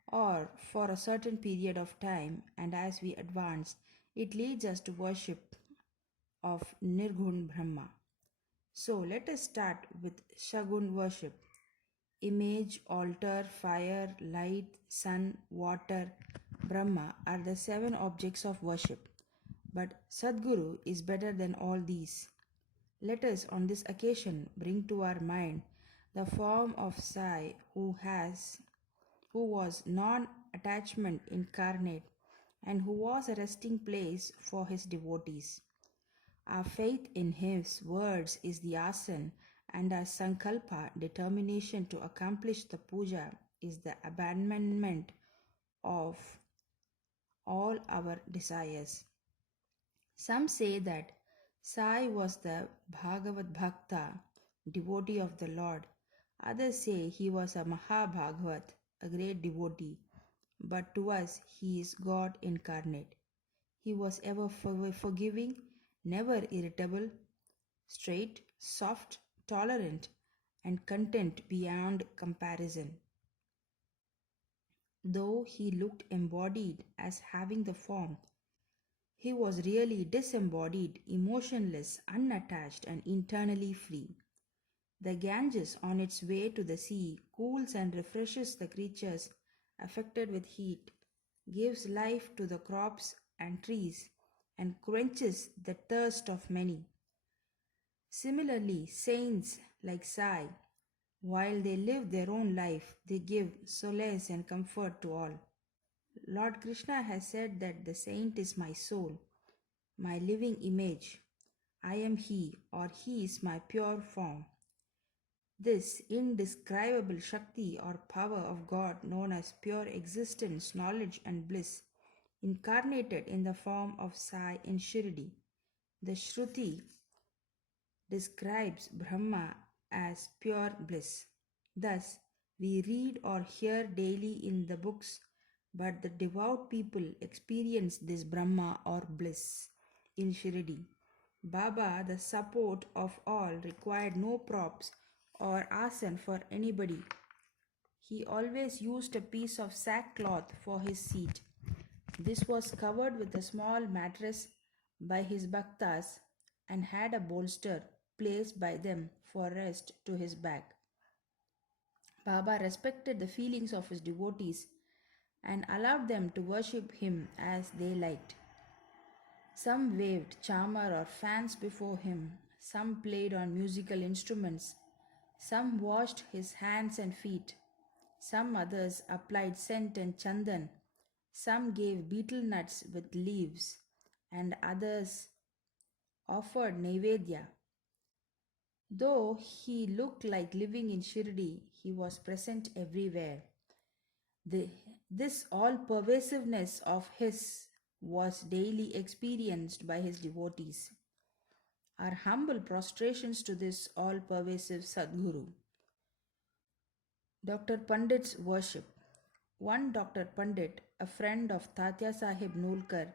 or for a certain period of time, and as we advance, it leads us to worship of Nirgun Brahma. So let us start with Shagun worship. Image, altar, fire, light, sun, water, Brahma are the 7 objects of worship. But Sadguru is better than all these. Let us on this occasion bring to our mind the form of Sai who was non-attachment incarnate and who was a resting place for his devotees. Our faith in his words is the asan, and our sankalpa, determination to accomplish the puja, is the abandonment of all our desires. Some say that Sai was the Bhagavad Bhakta, devotee of the Lord. Others say he was a Mahabhagavat, a great devotee. But to us, he is God incarnate. He was ever forgiving, never irritable, straight, soft, tolerant, and content beyond comparison. Though he looked embodied as having the form, he was really disembodied, emotionless, unattached, and internally free. The Ganges, on its way to the sea, cools and refreshes the creatures affected with heat, gives life to the crops and trees, and quenches the thirst of many. Similarly, saints like Sai, while they live their own life, they give solace and comfort to all. Lord Krishna has said that the saint is my soul, my living image. I am he, or he is my pure form. This indescribable Shakti or power of God, known as pure existence, knowledge, and bliss, incarnated in the form of Sai in Shirdi. The Shruti describes Brahma as pure bliss. Thus, we read or hear daily in the books, but the devout people experience this Brahma or bliss in Shirdi. Baba, the support of all, required no props or asan for anybody. He always used a piece of sackcloth for his seat. This was covered with a small mattress by his bhaktas and had a bolster placed by them for rest to his back. Baba respected the feelings of his devotees and allowed them to worship him as they liked. Some waved chamar or fans before him, some played on musical instruments, some washed his hands and feet, some others applied scent and chandan, some gave betel nuts with leaves, and others offered Naivedya. Though he looked like living in Shirdi, he was present everywhere. The, this all pervasiveness of his was daily experienced by his devotees. Our humble prostrations to this all pervasive Sadguru. Dr. Pandit's worship. One Dr. Pandit, a friend of Tatya Sahib Nulkar,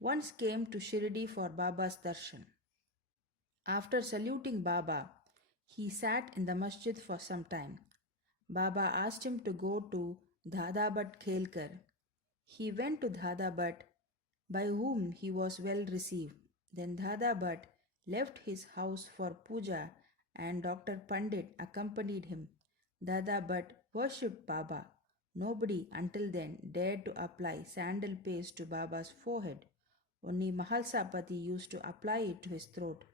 once came to Shirdi for Baba's darshan. After saluting Baba, he sat in the masjid for some time. Baba asked him to go to Dadabhat Khelkar. He went to Dadabhat, by whom he was well received. Then Dadabhat left his house for puja and Dr. Pandit accompanied him. Dadabhat worshipped Baba. Nobody until then dared to apply sandal paste to Baba's forehead. Only Mahalsapati used to apply it to his throat.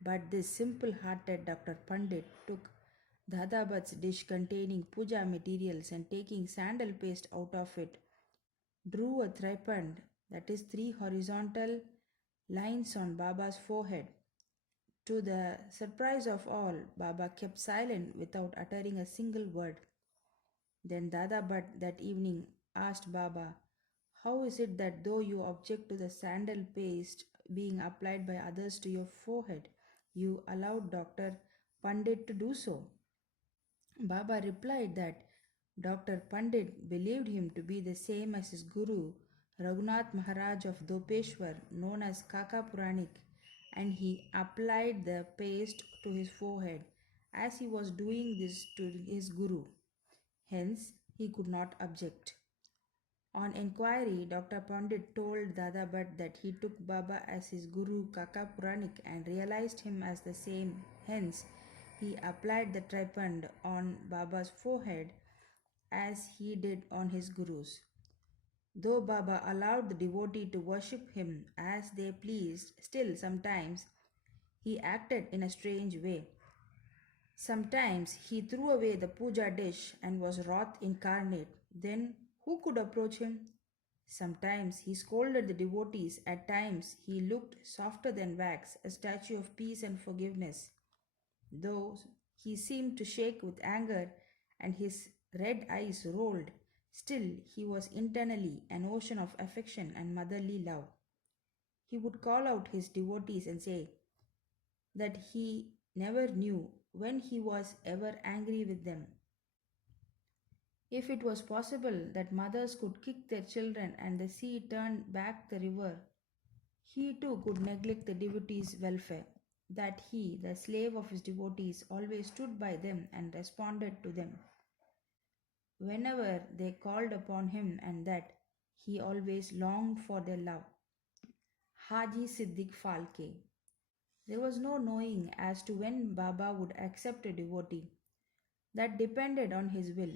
But this simple hearted Dr. Pandit took Dadabhat's dish containing puja materials and taking sandal paste out of it, drew a tripand, that is, three horizontal lines on Baba's forehead. To the surprise of all, Baba kept silent without uttering a single word. Then Dadabhat that evening asked Baba, "How is it that though you object to the sandal paste being applied by others to your forehead, you allowed Dr. Pandit to do so?" Baba replied that Dr. Pandit believed him to be the same as his guru, Raghunath Maharaj of Dopeshwar, known as Kaka Puranik, and he applied the paste to his forehead as he was doing this to his guru. Hence, he could not object. On enquiry, Dr. Pandit told Dadabhat that he took Baba as his guru Kaka Puranik and realized him as the same. Hence, he applied the tripand on Baba's forehead as he did on his guru's. Though Baba allowed the devotee to worship him as they pleased, still sometimes he acted in a strange way. Sometimes he threw away the puja dish and was wrath incarnate. Then who could approach him? Sometimes he scolded the devotees. At times he looked softer than wax, a statue of peace and forgiveness. Though he seemed to shake with anger and his red eyes rolled, still he was internally an ocean of affection and motherly love. He would call out his devotees and say that he never knew when he was ever angry with them. If it was possible that mothers could kick their children and the sea turned back the river, he too could neglect the devotees' welfare. That he, the slave of his devotees, always stood by them and responded to them whenever they called upon him, and that he always longed for their love. Haji Siddiq Falke. There was no knowing as to when Baba would accept a devotee. That depended on his will.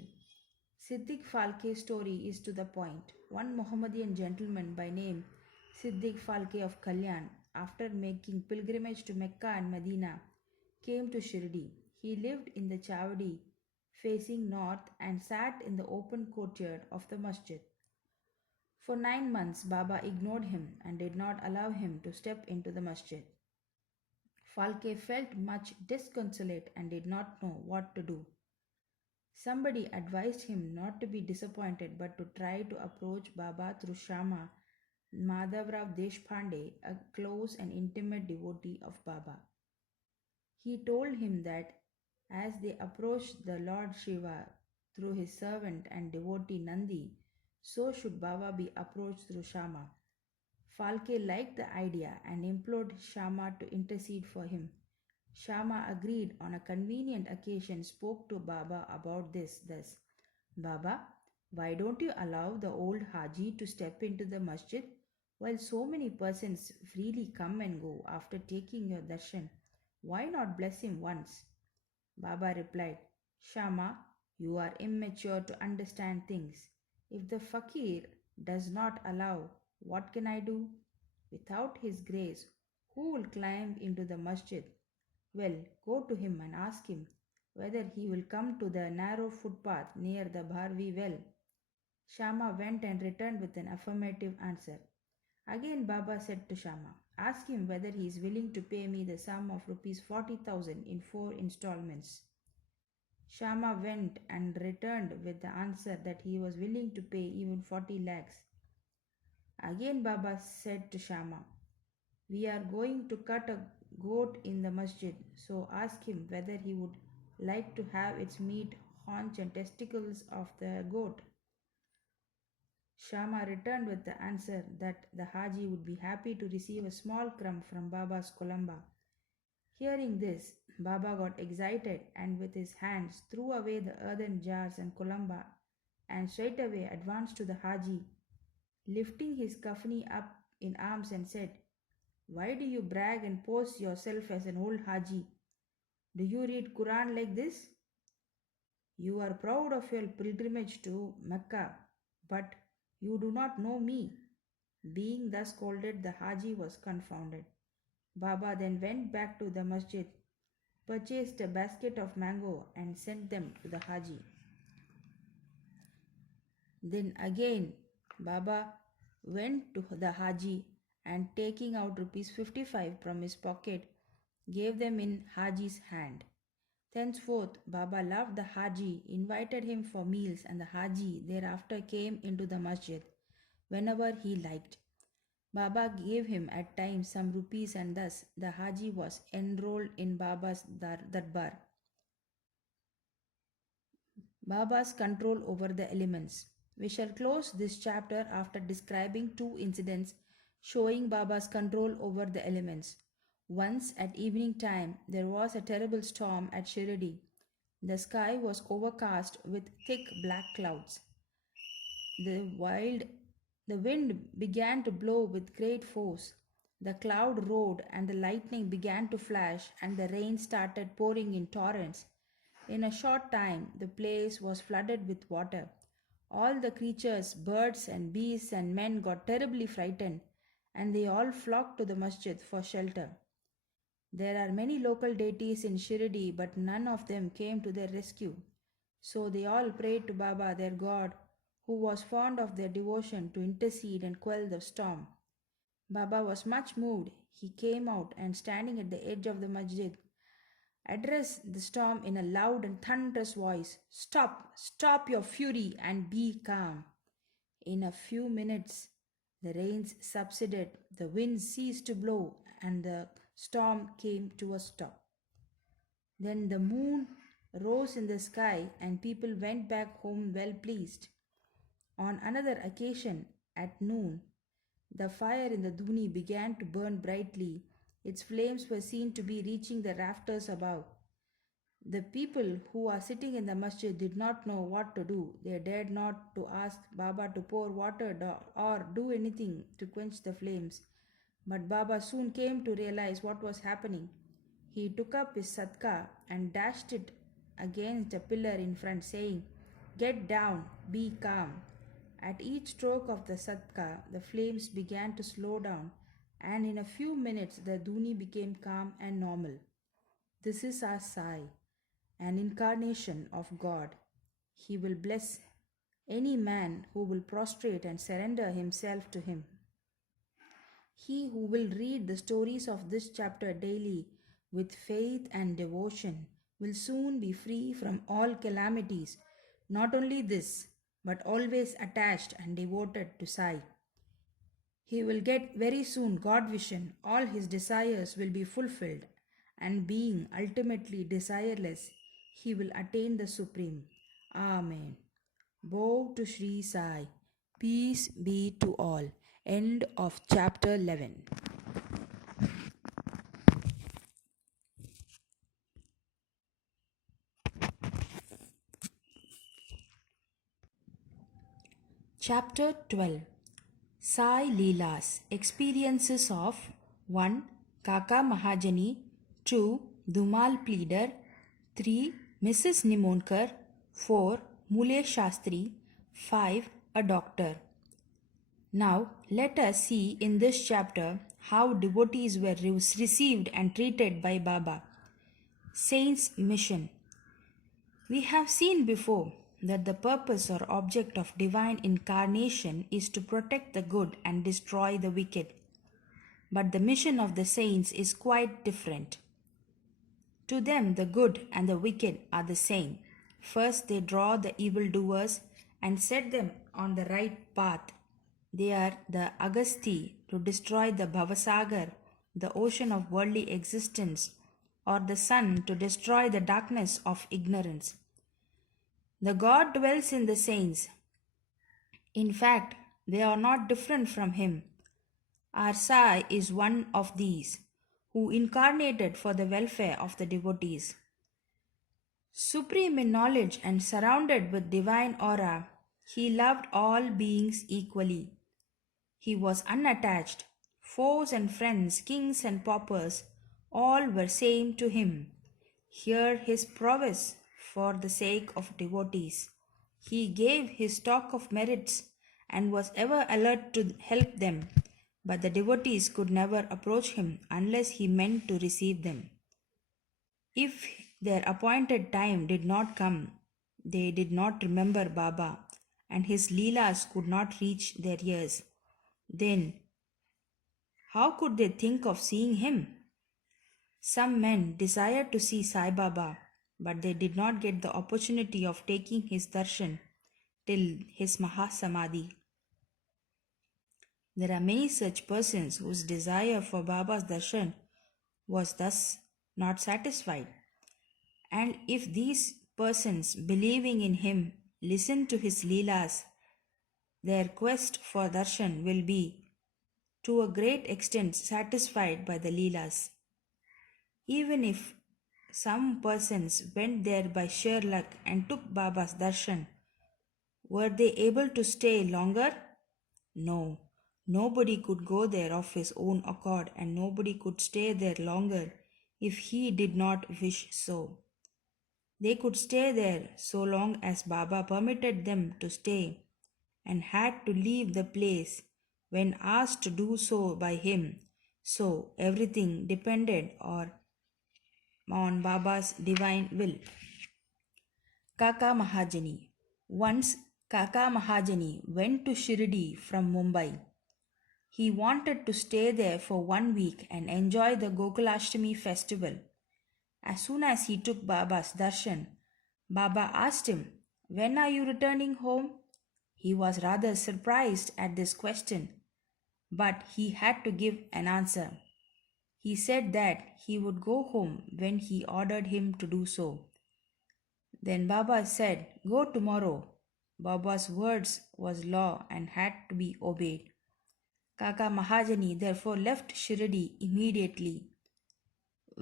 Siddiq Falke's story is to the point. One Mohammedan gentleman by name Siddiq Falke of Kalyan, after making pilgrimage to Mecca and Medina, came to Shirdi. He lived in the Chavadi facing north and sat in the open courtyard of the masjid. For 9 months, Baba ignored him and did not allow him to step into the masjid. Falke felt much disconsolate and did not know what to do. Somebody advised him not to be disappointed but to try to approach Baba through Shama Madhavrao Deshpande, a close and intimate devotee of Baba. He told him that as they approached the Lord Shiva through his servant and devotee Nandi, so should Baba be approached through Shama. Falke liked the idea and implored Shama to intercede for him. Shama agreed on a convenient occasion, spoke to Baba about this thus: Baba, why don't you allow the old Haji to step into the masjid while so many persons freely come and go after taking your darshan? Why not bless him once? Baba replied, Shama, you are immature to understand things. If the fakir does not allow, what can I do? Without his grace, who will climb into the masjid? Well, go to him and ask him whether he will come to the narrow footpath near the Bharvi well. Shama went and returned with an affirmative answer. Again Baba said to Shama, ask him whether he is willing to pay me the sum of rupees 40,000 in 4 installments. Shama went and returned with the answer that he was willing to pay even 40 lakhs. Again Baba said to Shama, we are going to cut a goat in the masjid, so ask him whether he would like to have its meat, haunch and testicles of the goat. Shama returned with the answer that the Haji would be happy to receive a small crumb from Baba's kolamba. Hearing this, Baba got excited and with his hands threw away the earthen jars and kolamba and straightway advanced to the Haji, lifting his kafni up in arms and said, why do you brag and pose yourself as an old Haji? Do you read Quran like this? You are proud of your pilgrimage to Mecca, but you do not know me. Being thus scolded, the Haji was confounded. Baba then went back to the masjid, purchased a basket of mango and sent them to the Haji. Then again Baba went to the Haji and taking out rupees 55 from his pocket, gave them in Haji's hand. Thenceforth Baba loved the Haji, invited him for meals, and the Haji thereafter came into the masjid whenever he liked. Baba gave him at times some rupees, and thus the Haji was enrolled in Baba's darbar. Baba's control over the elements. We shall close this chapter after describing two incidents showing Baba's control over the elements. Once at evening time, there was a terrible storm at Shirdi. The sky was overcast with thick black clouds. The wind began to blow with great force. The cloud roared and the lightning began to flash and the rain started pouring in torrents. In a short time, the place was flooded with water. All the creatures, birds and beasts and men got terribly frightened, and they all flocked to the masjid for shelter. There are many local deities in Shirdi, but none of them came to their rescue. So they all prayed to Baba, their god, who was fond of their devotion, to intercede and quell the storm. Baba was much moved. He came out and, standing at the edge of the masjid, addressed the storm in a loud and thunderous voice. Stop, stop your fury and be calm. In a few minutes, the rains subsided, the wind ceased to blow, and the storm came to a stop. Then the moon rose in the sky, and people went back home well pleased. On another occasion, at noon, the fire in the Dhuni began to burn brightly. Its flames were seen to be reaching the rafters above. The people who are sitting in the masjid did not know what to do. They dared not to ask Baba to pour water or do anything to quench the flames. But Baba soon came to realize what was happening. He took up his satka and dashed it against a pillar in front, saying, "Get down, be calm." At each stroke of the satka, the flames began to slow down, and in a few minutes the dhuni became calm and normal. This is our Sai, an incarnation of God. He will bless any man who will prostrate and surrender himself to him. He who will read the stories of this chapter daily with faith and devotion will soon be free from all calamities. Not only this, but always attached and devoted to Sai. He will get very soon God vision, all his desires will be fulfilled, and being ultimately desireless, he will attain the Supreme. Amen. Bow to Sri Sai. Peace be to all. End of chapter 11. Chapter 12. Sai Leelas. Experiences of 1. Kaka Mahajani, 2. Dhumal Pleader, 3. Mrs. Nimonkar, 4. Mule Shastri, 5. A doctor. Now let us see in this chapter how devotees were received and treated by Baba. Saints' Mission. We have seen before that the purpose or object of divine incarnation is to protect the good and destroy the wicked. But the mission of the saints is quite different. To them, the good and the wicked are the same. First, they draw the evildoers and set them on the right path. They are the Agasti to destroy the Bhavasagar, the ocean of worldly existence, or the sun to destroy the darkness of ignorance. The God dwells in the saints. In fact, they are not different from him. Our Sai is one of these, who incarnated for the welfare of the devotees. Supreme in knowledge and surrounded with divine aura, he loved all beings equally. He was unattached. Foes and friends, kings and paupers, all were same to him. Hear his prowess for the sake of devotees. He gave his talk of merits and was ever alert to help them, but the devotees could never approach him unless he meant to receive them. If their appointed time did not come, they did not remember Baba, and his Leelas could not reach their ears. Then, how could they think of seeing him? Some men desired to see Sai Baba, but they did not get the opportunity of taking his darshan till his Mahasamadhi. There are many such persons whose desire for Baba's darshan was thus not satisfied. And if these persons, believing in him, listen to his Leelas, their quest for darshan will be to a great extent satisfied by the Leelas. Even if some persons went there by sheer luck and took Baba's darshan, were they able to stay longer? No. Nobody could go there of his own accord, and nobody could stay there longer if he did not wish so. They could stay there so long as Baba permitted them to stay, and had to leave the place when asked to do so by him. So everything depended on Baba's divine will. Kaka Mahajani. Once Kaka Mahajani went to Shirdi from Mumbai. He wanted to stay there for 1 week and enjoy the Gokulashtami festival. As soon as he took Baba's darshan, Baba asked him, "When are you returning home?" He was rather surprised at this question, but he had to give an answer. He said that he would go home when he ordered him to do so. Then Baba said, "Go tomorrow." Baba's words was law and had to be obeyed. Kaka Mahajani therefore left Shirdi immediately.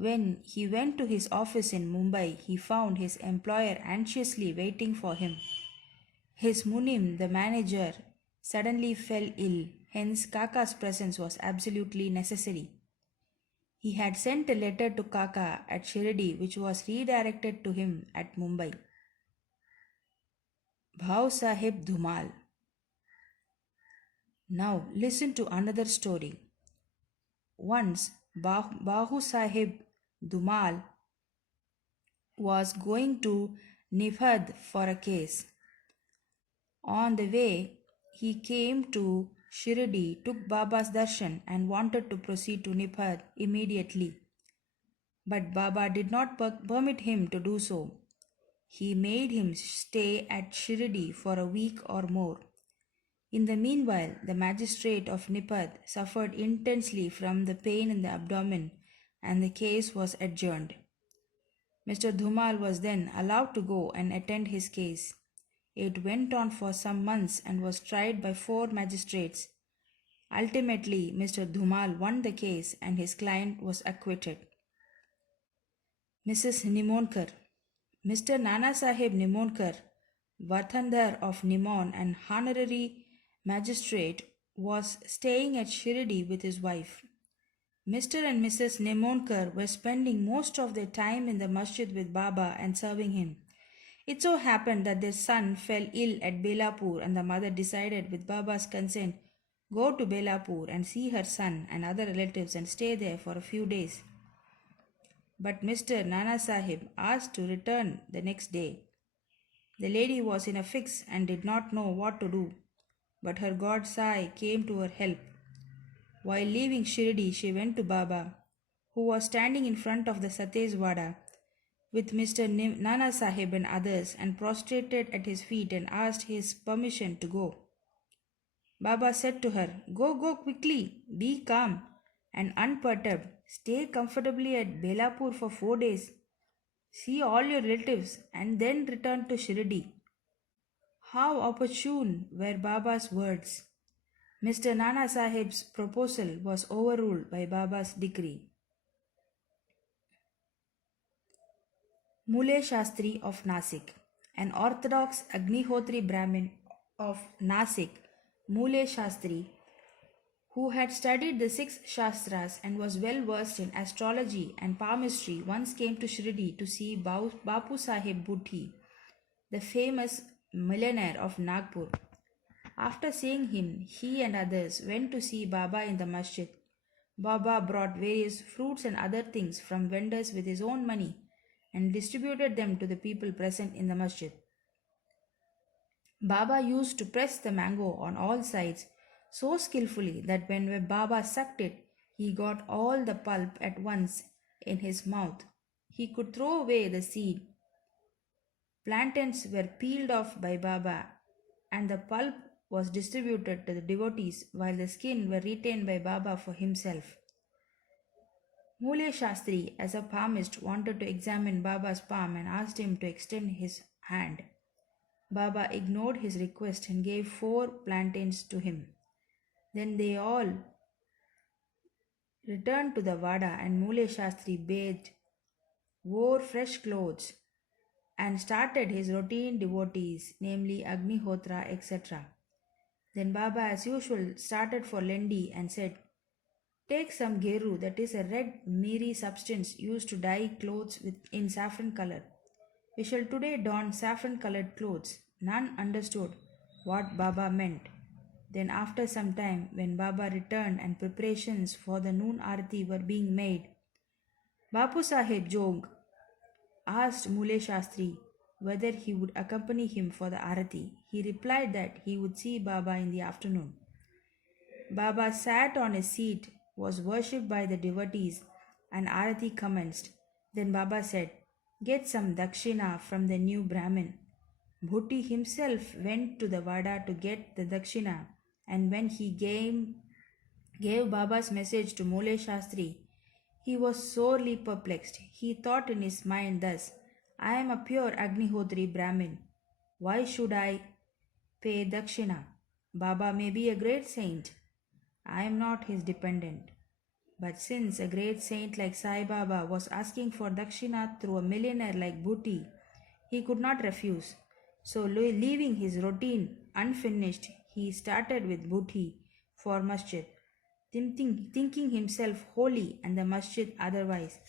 When he went to his office in Mumbai, he found his employer anxiously waiting for him. His Munim, the manager, suddenly fell ill, hence Kaka's presence was absolutely necessary. He had sent a letter to Kaka at Shirdi which was redirected to him at Mumbai. Bhau Sahib Dhumal. Now listen to another story. Once Bahu Sahib Dhumal was going to Nifad for a case. On the way, he came to Shirdi, took Baba's darshan, and wanted to proceed to Nipad immediately. But Baba did not permit him to do so. He made him stay at Shirdi for a week or more. In the meanwhile, the magistrate of Nipad suffered intensely from the pain in the abdomen and the case was adjourned. Mr. Dhumal was then allowed to go and attend his case. It went on for some months and was tried by 4 magistrates. Ultimately, Mr. Dhumal won the case and his client was acquitted. Mrs. Nimonkar. Mr. Nana Sahib Nimonkar, Vatandar of Nimon and honorary magistrate, was staying at Shirdi with his wife. Mr. and Mrs. Nimonkar were spending most of their time in the masjid with Baba and serving him. It so happened that their son fell ill at Belapur and the mother decided, with Baba's consent, go to Belapur and see her son and other relatives and stay there for a few days. But Mr. Nana Sahib asked to return the next day. The lady was in a fix and did not know what to do, but her god Sai came to her help. While leaving Shirdi, she went to Baba, who was standing in front of the Satej Wada with Mr. Nana Sahib and others, and prostrated at his feet and asked his permission to go. Baba said to her, Go quickly, be calm and unperturbed. Stay comfortably at Belapur for 4 days. See all your relatives and then return to Shirdi. How opportune were Baba's words. Mr. Nana Sahib's proposal was overruled by Baba's decree. Mule Shastri of Nasik. An orthodox Agnihotri Brahmin of Nasik, Mule Shastri, who had studied the 6 Shastras and was well versed in astrology and palmistry, once came to Shirdi to see Bapu Sahib Bhutti, the famous millionaire of Nagpur. After seeing him, he and others went to see Baba in the masjid. Baba brought various fruits and other things from vendors with his own money and distributed them to the people present in the masjid. Baba used to press the mango on all sides so skillfully that when Baba sucked it, he got all the pulp at once in his mouth. He could throw away the seed. Plantains were peeled off by Baba and the pulp was distributed to the devotees while the skin were retained by Baba for himself. Mule Shastri, as a palmist, wanted to examine Baba's palm and asked him to extend his hand. Baba ignored his request and gave 4 plantains to him. Then they all returned to the Vada and Mule Shastri bathed, wore fresh clothes, and started his routine devotees, namely Agnihotra, etc. Then Baba, as usual, started for Lendi and said, Take some geru, that is a red, mealy substance used to dye clothes in saffron color. We shall today don saffron colored clothes. None understood what Baba meant. Then after some time, when Baba returned and preparations for the noon arati were being made, Bapu Sahib Jog asked Mule Shastri whether he would accompany him for the arati. He replied that he would see Baba in the afternoon. Baba sat on his seat, was worshipped by the devotees, and arati commenced. Then Baba said, Get some dakshina from the new Brahmin. Bhutti himself went to the Vada to get the dakshina, and when he gave Baba's message to Mule Shastri, he was sorely perplexed. He thought in his mind thus, I am a pure Agnihotri Brahmin. Why should I pay dakshina? Baba may be a great saint. I am not his dependent. But since a great saint like Sai Baba was asking for dakshina through a millionaire like Bhutti, he could not refuse. So leaving his routine unfinished, he started with Bhuti for masjid, thinking himself holy and the masjid otherwise.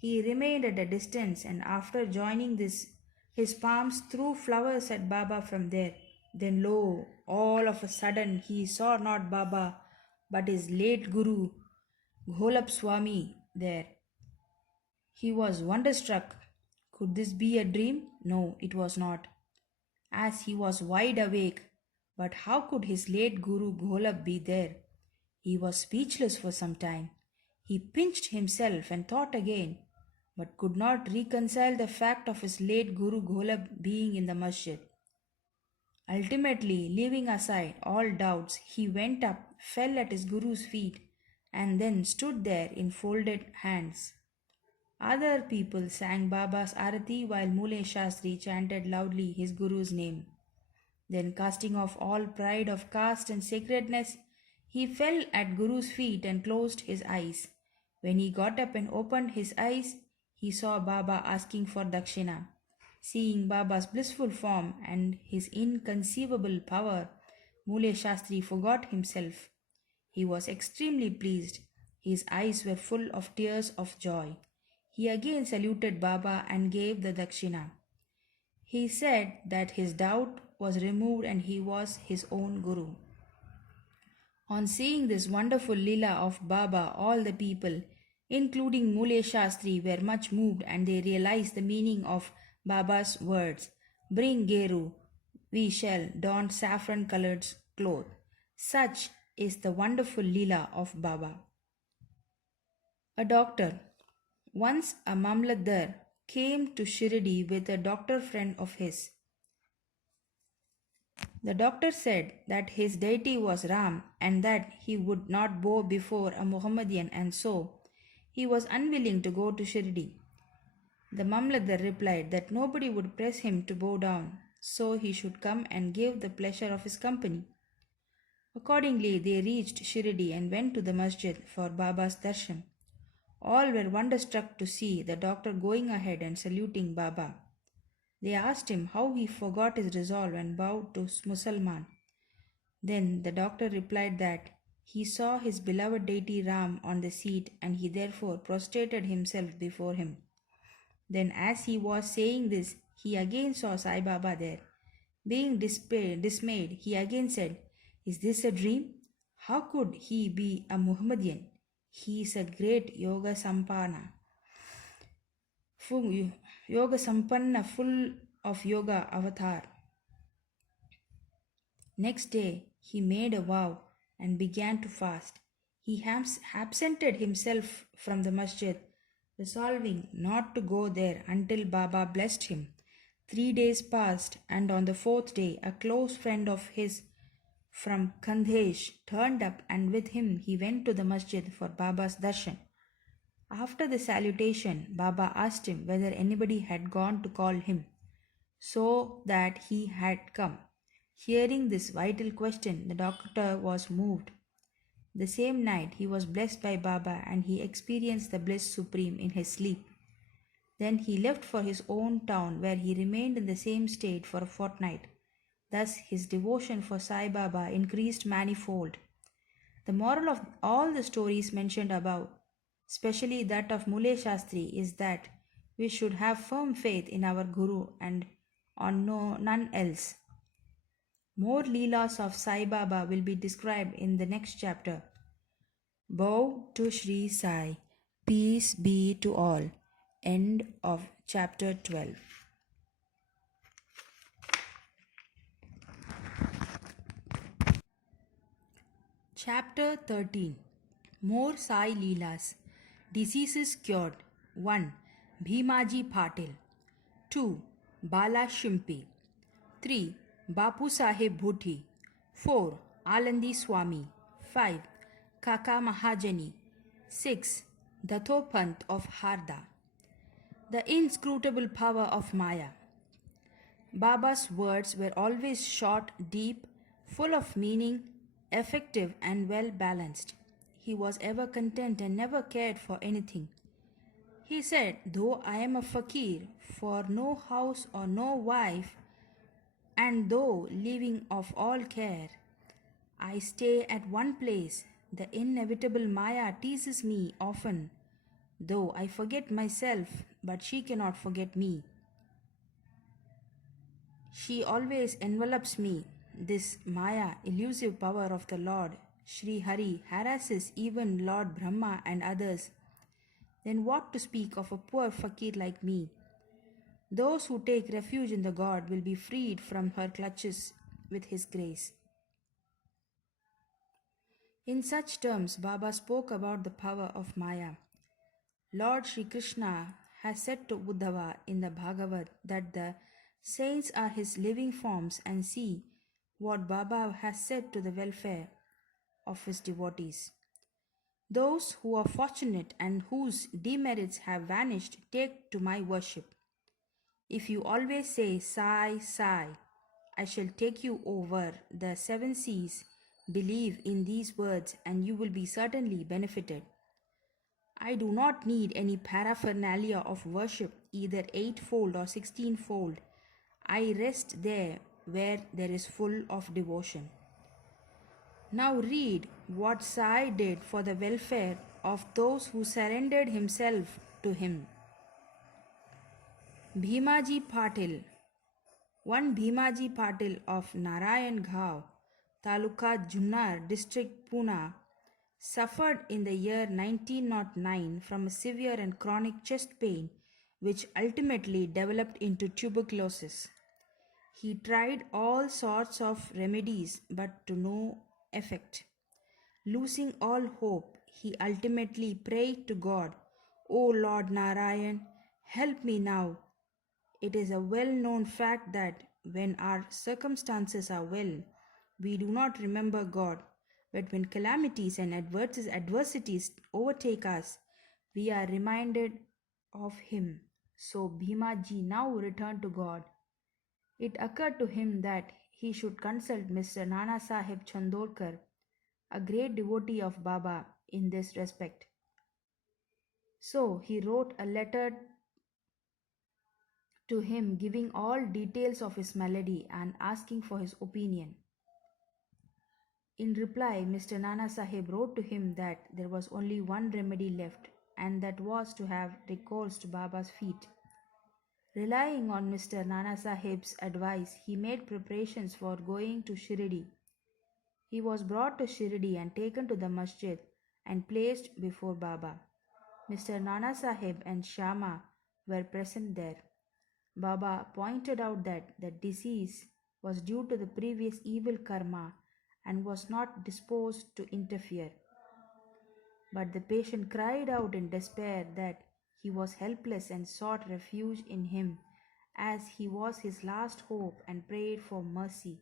He remained at a distance, and after joining this, his palms threw flowers at Baba from there. Then lo, all of a sudden he saw not Baba, but his late Guru, Gholap Swami, there. He was wonderstruck. Could this be a dream? No, it was not, as he was wide awake. But how could his late Guru Gholab be there? He was speechless for some time. He pinched himself and thought again, but could not reconcile the fact of his late Guru Gholab being in the masjid. Ultimately, leaving aside all doubts, he went up, fell at his Guru's feet, and then stood there in folded hands. Other people sang Baba's Arati while Mule Shastri chanted loudly his Guru's name. Then, casting off all pride of caste and sacredness, he fell at Guru's feet and closed his eyes. When he got up and opened his eyes, he saw Baba asking for dakshina. Seeing Baba's blissful form and his inconceivable power, Mule Shastri forgot himself. He was extremely pleased. His eyes were full of tears of joy. He again saluted Baba and gave the dakshina. He said that his doubt was removed and he was his own Guru. On seeing this wonderful lila of Baba, all the people, including Mule Shastri, were much moved, and they realized the meaning of Baba's words. Bring Geru, we shall don saffron colored cloth. Such is the wonderful lila of Baba. A doctor. Once a Mamlatdar came to Shirdi with a doctor friend of his. The doctor said that his deity was Ram and that he would not bow before a Muhammadian, and so he was unwilling to go to Shirdi. The Mamlatdar replied that nobody would press him to bow down, so he should come and give the pleasure of his company. Accordingly, they reached Shirdi and went to the masjid for Baba's darshan. All were wonderstruck to see the doctor going ahead and saluting Baba. They asked him how he forgot his resolve and bowed to Musalman. Then the doctor replied that he saw his beloved deity Ram on the seat and he therefore prostrated himself before him. Then, as he was saying this, he again saw Sai Baba there. Being dismayed, he again said, "Is this a dream? How could he be a Muhammadian? He is a great Yoga Sampanna, full of yoga avatar." Next day, he made a vow and began to fast. He absented himself from the masjid, resolving not to go there until Baba blessed him. 3 days passed, and on the 4th day, a close friend of his from Khandesh turned up, and with him he went to the masjid for Baba's darshan. After the salutation, Baba asked him whether anybody had gone to call him, so that he had come. Hearing this vital question, the doctor was moved. The same night, he was blessed by Baba and he experienced the bliss supreme in his sleep. Then he left for his own town, where he remained in the same state for a fortnight. Thus, his devotion for Sai Baba increased manifold. The moral of all the stories mentioned above, especially that of Mule Shastri, is that we should have firm faith in our Guru and on none else. More Leelas of Sai Baba will be described in the next chapter. Bow to Sri Sai. Peace be to all. End of chapter 12. Chapter 13. More Sai Leelas. Diseases cured. 1. Bhimaji Patil. 2. Bala Shimpi. 3. Bapu Sahib Bhuti. 4. Alandi Swami. 5. Kaka Mahajani. 6. Dattopant of Harda. The inscrutable power of Maya. Baba's words were always short, deep, full of meaning, effective and well balanced. He was ever content and never cared for anything. He said, "Though I am a fakir, for no house or no wife, and though living of all care, I stay at one place. The inevitable Maya teases me often, though I forget myself, but she cannot forget me. She always envelops me. This Maya, elusive power of the Lord, Sri Hari, harasses even Lord Brahma and others. Then what to speak of a poor fakir like me? Those who take refuge in the God will be freed from her clutches with His grace. In such terms, Baba spoke about the power of Maya. Lord Sri Krishna has said to Uddhava in the Bhagavad that the saints are his living forms, and see what Baba has said to the welfare of his devotees. Those who are fortunate and whose demerits have vanished take to my worship. If you always say, Sai, Sai, I shall take you over the seven seas. Believe in these words and you will be certainly benefited. I do not need any paraphernalia of worship, either eightfold or 16-fold. I rest there where there is full of devotion. Now read what Sai did for the welfare of those who surrendered himself to him. Bhimaji Patil. One Bhimaji Patil of Narayan Ghav, Taluka Junnar, district Pune, suffered in the year 1909 from a severe and chronic chest pain which ultimately developed into tuberculosis. He tried all sorts of remedies but to no effect. Losing all hope, he ultimately prayed to God, O Lord Narayan, help me now. It is a well known fact that when our circumstances are well, we do not remember God, but when calamities and adversities overtake us, we are reminded of Him. So Bhimaji now returned to God. It occurred to him that he should consult Mr. Nana Sahib Chandorkar, a great devotee of Baba, in this respect. So he wrote a letter to him giving all details of his malady and asking for his opinion. In reply, Mr. Nana Sahib wrote to him that there was only one remedy left, and that was to have recourse to Baba's feet. Relying on Mr. Nana Sahib's advice, he made preparations for going to Shirdi. He was brought to Shirdi and taken to the masjid and placed before Baba. Mr. Nana Sahib and Shama were present there. Baba pointed out that the disease was due to the previous evil karma and was not disposed to interfere. But the patient cried out in despair that he was helpless and sought refuge in him as he was his last hope and prayed for mercy.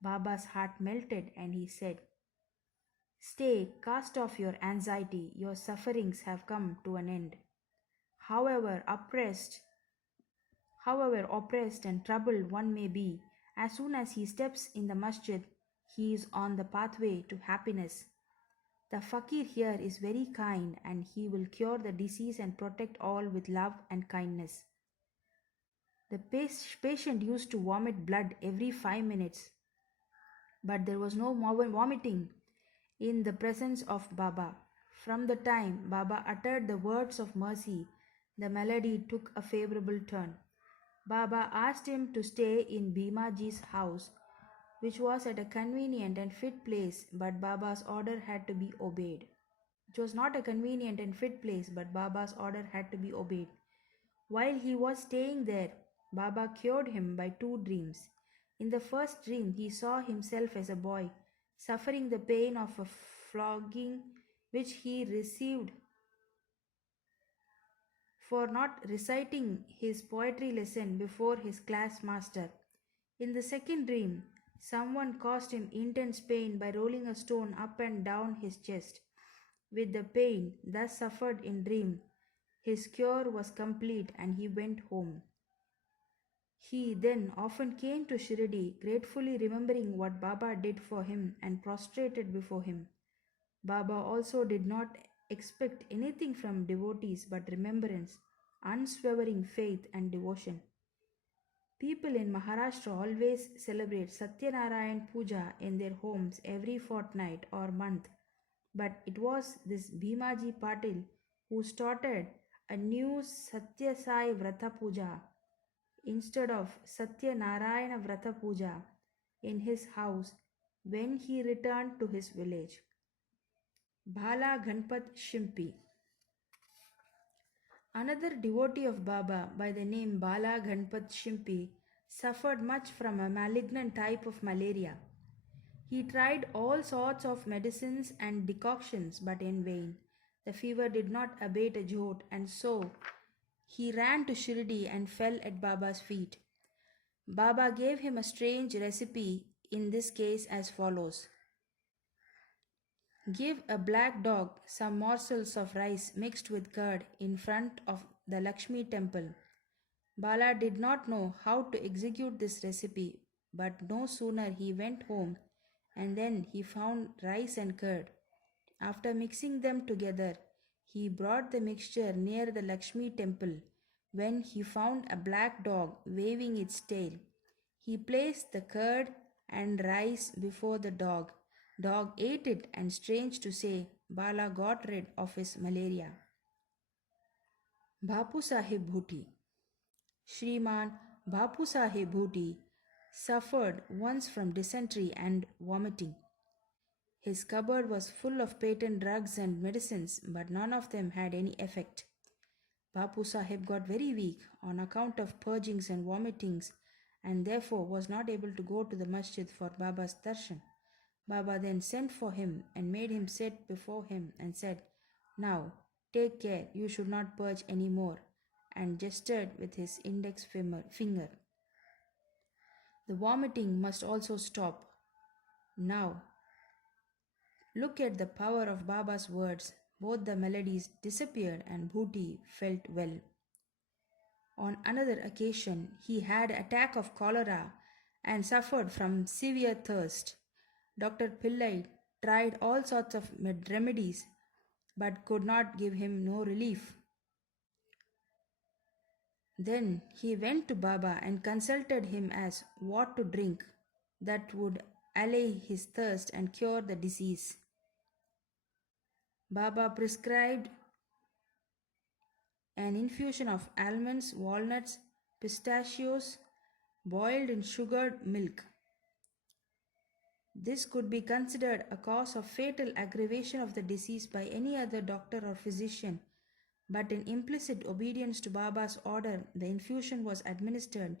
Baba's heart melted and he said, Stay, cast off your anxiety, your sufferings have come to an end. However oppressed and troubled one may be, as soon as he steps in the masjid, he is on the pathway to happiness. The fakir here is very kind and he will cure the disease and protect all with love and kindness. The patient used to vomit blood every 5 minutes, but there was no vomiting in the presence of Baba. From the time Baba uttered the words of mercy, the malady took a favorable turn. Baba asked him to stay in Bhimaji's house, which was at a convenient and fit place, but Baba's order had to be obeyed. It was not a convenient and fit place, but Baba's order had to be obeyed. While he was staying there, Baba cured him by 2 dreams. In the first dream, he saw himself as a boy, suffering the pain of a flogging which he received for not reciting his poetry lesson before his class master. In the second dream, someone caused him intense pain by rolling a stone up and down his chest. With the pain thus suffered in dream, his cure was complete and he went home. He then often came to Shirdi, gratefully remembering what Baba did for him and prostrated before him. Baba also did not expect anything from devotees but remembrance, unswerving faith and devotion. People in Maharashtra always celebrate Satyanarayan Puja in their homes every fortnight or month. But it was this Bhimaji Patil who started a new Satya Sai Vrata Puja instead of Satyanarayana Vrata Puja in his house when he returned to his village. Bala Ganpat Shimpi. Another devotee of Baba by the name Bala Ganpat Shimpi suffered much from a malignant type of malaria. He tried all sorts of medicines and decoctions, but in vain. The fever did not abate a jot, and so he ran to Shirdi and fell at Baba's feet. Baba gave him a strange recipe in this case as follows: give a black dog some morsels of rice mixed with curd in front of the Lakshmi temple. Bala did not know how to execute this recipe, but no sooner he went home and then he found rice and curd. After mixing them together, he brought the mixture near the Lakshmi temple when he found a black dog waving its tail. He placed the curd and rice before the dog. Dog ate it, and strange to say, Bala got rid of his malaria. Bapu Sahib Bhuti. Shriman Bapu Sahib Bhuti suffered once from dysentery and vomiting. His cupboard was full of patent drugs and medicines, but none of them had any effect. Bapu Sahib got very weak on account of purgings and vomitings and therefore was not able to go to the masjid for Baba's darshan. Baba then sent for him and made him sit before him and said, "Now, take care, you should not purge any more," and gestured with his index finger. The vomiting must also stop. Now, look at the power of Baba's words. Both the maladies disappeared and Bhuti felt well. On another occasion, he had an attack of cholera and suffered from severe thirst. Dr. Pillai tried all sorts of remedies but could not give him no relief. Then he went to Baba and consulted him as what to drink that would allay his thirst and cure the disease. Baba prescribed an infusion of almonds, walnuts, pistachios boiled in sugared milk. This could be considered a cause of fatal aggravation of the disease by any other doctor or physician, but in implicit obedience to Baba's order, the infusion was administered,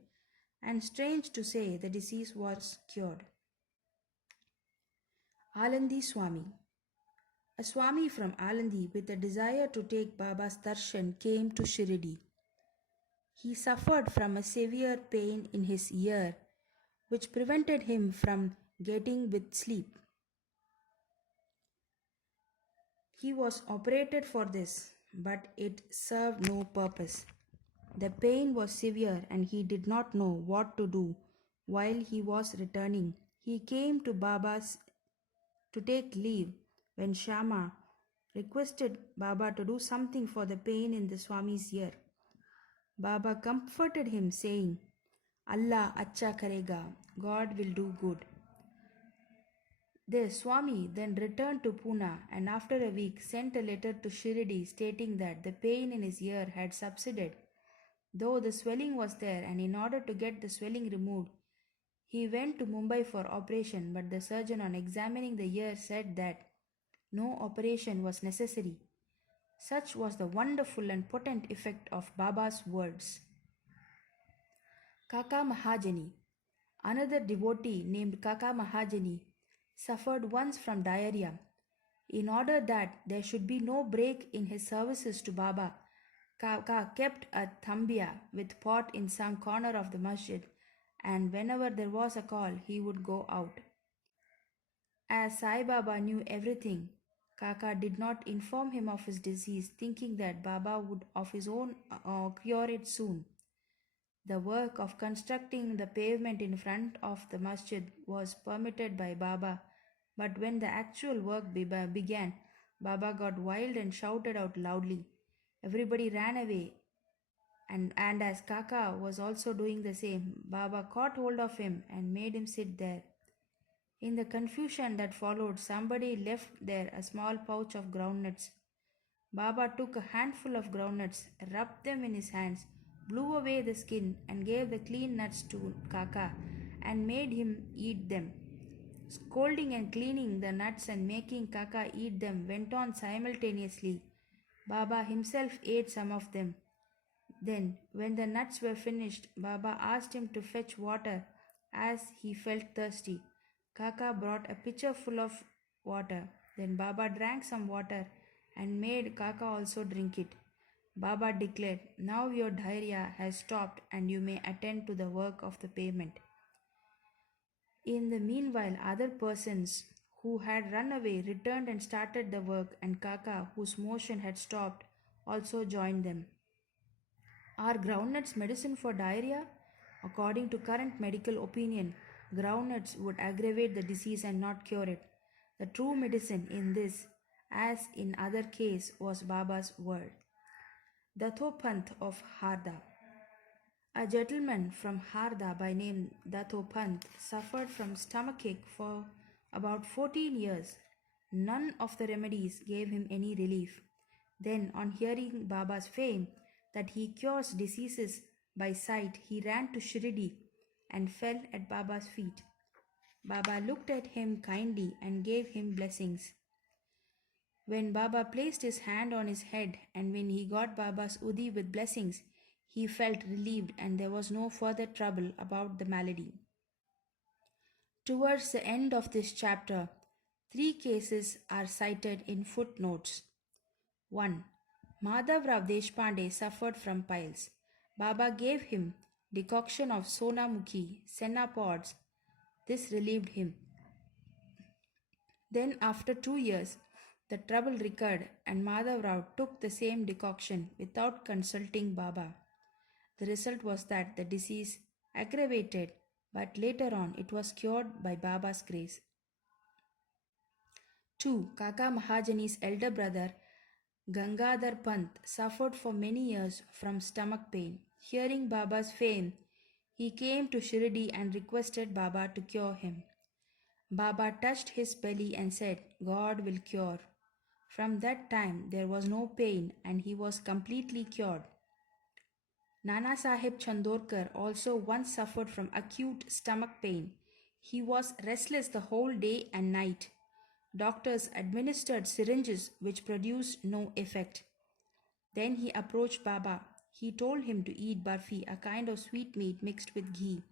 and strange to say, the disease was cured. Alandi Swami. A Swami from Alandi with a desire to take Baba's darshan came to Shirdi. He suffered from a severe pain in his ear, which prevented him from getting with sleep. He was operated for this, but it served no purpose. The pain was severe and he did not know what to do. While he was returning, he came to Baba's to take leave when Shama requested Baba to do something for the pain in the Swami's ear. Baba comforted him, saying, "Allah acha karega, God will do good." The Swami then returned to Pune and after a week sent a letter to Shirdi stating that the pain in his ear had subsided, though the swelling was there, and in order to get the swelling removed, he went to Mumbai for operation, but the surgeon on examining the ear said that no operation was necessary. Such was the wonderful and potent effect of Baba's words. Kaka Mahajani. Another devotee named Kaka Mahajani suffered once from diarrhea. In order that there should be no break in his services to Baba, Kaka kept a thambia with pot in some corner of the masjid, and whenever there was a call, he would go out. As Sai Baba knew everything, Kaka did not inform him of his disease, thinking that Baba would of his own cure it soon. The work of constructing the pavement in front of the masjid was permitted by Baba, but when the actual work began, Baba got wild and shouted out loudly. Everybody ran away And as Kaka was also doing the same, Baba caught hold of him and made him sit there. In the confusion that followed, somebody left there a small pouch of groundnuts. Baba took a handful of groundnuts, rubbed them in his hands, blew away the skin, and gave the clean nuts to Kaka and made him eat them. Scolding and cleaning the nuts and making Kaka eat them went on simultaneously. Baba himself ate some of them. Then, when the nuts were finished, Baba asked him to fetch water as he felt thirsty. Kaka brought a pitcher full of water. Then Baba drank some water and made Kaka also drink it. Baba declared, "Now your diarrhea has stopped and you may attend to the work of the payment." In the meanwhile, other persons who had run away returned and started the work, and Kaka, whose motion had stopped, also joined them. Are groundnuts medicine for diarrhea? According to current medical opinion, groundnuts would aggravate the disease and not cure it. The true medicine in this, as in other case, was Baba's word. Dattopant of Harda. A gentleman from Harda by name Dattopant suffered from stomachache for about 14 years. None of the remedies gave him any relief. Then, on hearing Baba's fame that he cures diseases by sight, he ran to Shirdi and fell at Baba's feet. Baba looked at him kindly and gave him blessings. When Baba placed his hand on his head and when he got Baba's udhi with blessings, he felt relieved and there was no further trouble about the malady. Towards the end of this chapter, 3 cases are cited in footnotes. 1. Madhav Rao Deshpande suffered from piles. Baba gave him decoction of Sonamukhi, senna pods. This relieved him. Then after 2 years, the trouble recurred and Madhav Rao took the same decoction without consulting Baba. The result was that the disease aggravated, but later on it was cured by Baba's grace. 2. Kaka Mahajani's elder brother Gangadhar Pant suffered for many years from stomach pain. Hearing Baba's fame, he came to Shirdi and requested Baba to cure him. Baba touched his belly and said, "God will cure." From that time there was no pain and he was completely cured. Nana Sahib Chandorkar also once suffered from acute stomach pain. He was restless the whole day and night. Doctors administered syringes which produced no effect. Then he approached Baba. He told him to eat barfi, a kind of sweetmeat mixed with ghee.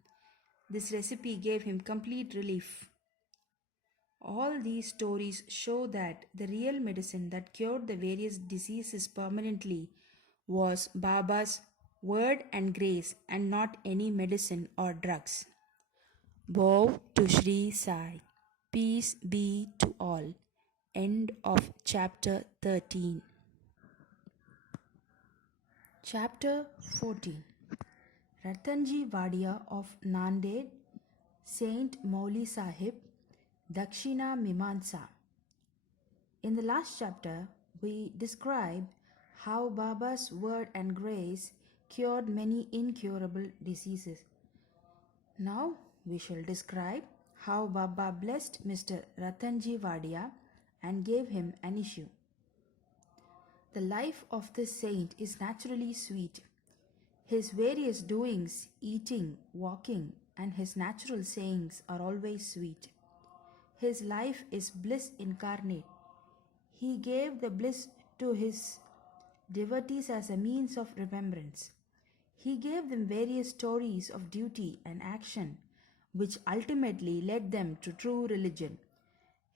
This recipe gave him complete relief. All these stories show that the real medicine that cured the various diseases permanently was Baba's word and grace and not any medicine or drugs. Bow to Sri Sai. Peace be to all. End of chapter 13. Chapter 14. Ratanji Wadia of Nanded, Saint Mauli Sahib, Dakshina Mimansa. In the last chapter, we described how Baba's word and grace cured many incurable diseases. Now we shall describe how Baba blessed Mr. Ratanji Wadia and gave him an issue. The life of this saint is naturally sweet. His various doings, eating, walking, and his natural sayings are always sweet. His life is bliss incarnate. He gave the bliss to his devotees as a means of remembrance. He gave them various stories of duty and action, which ultimately led them to true religion.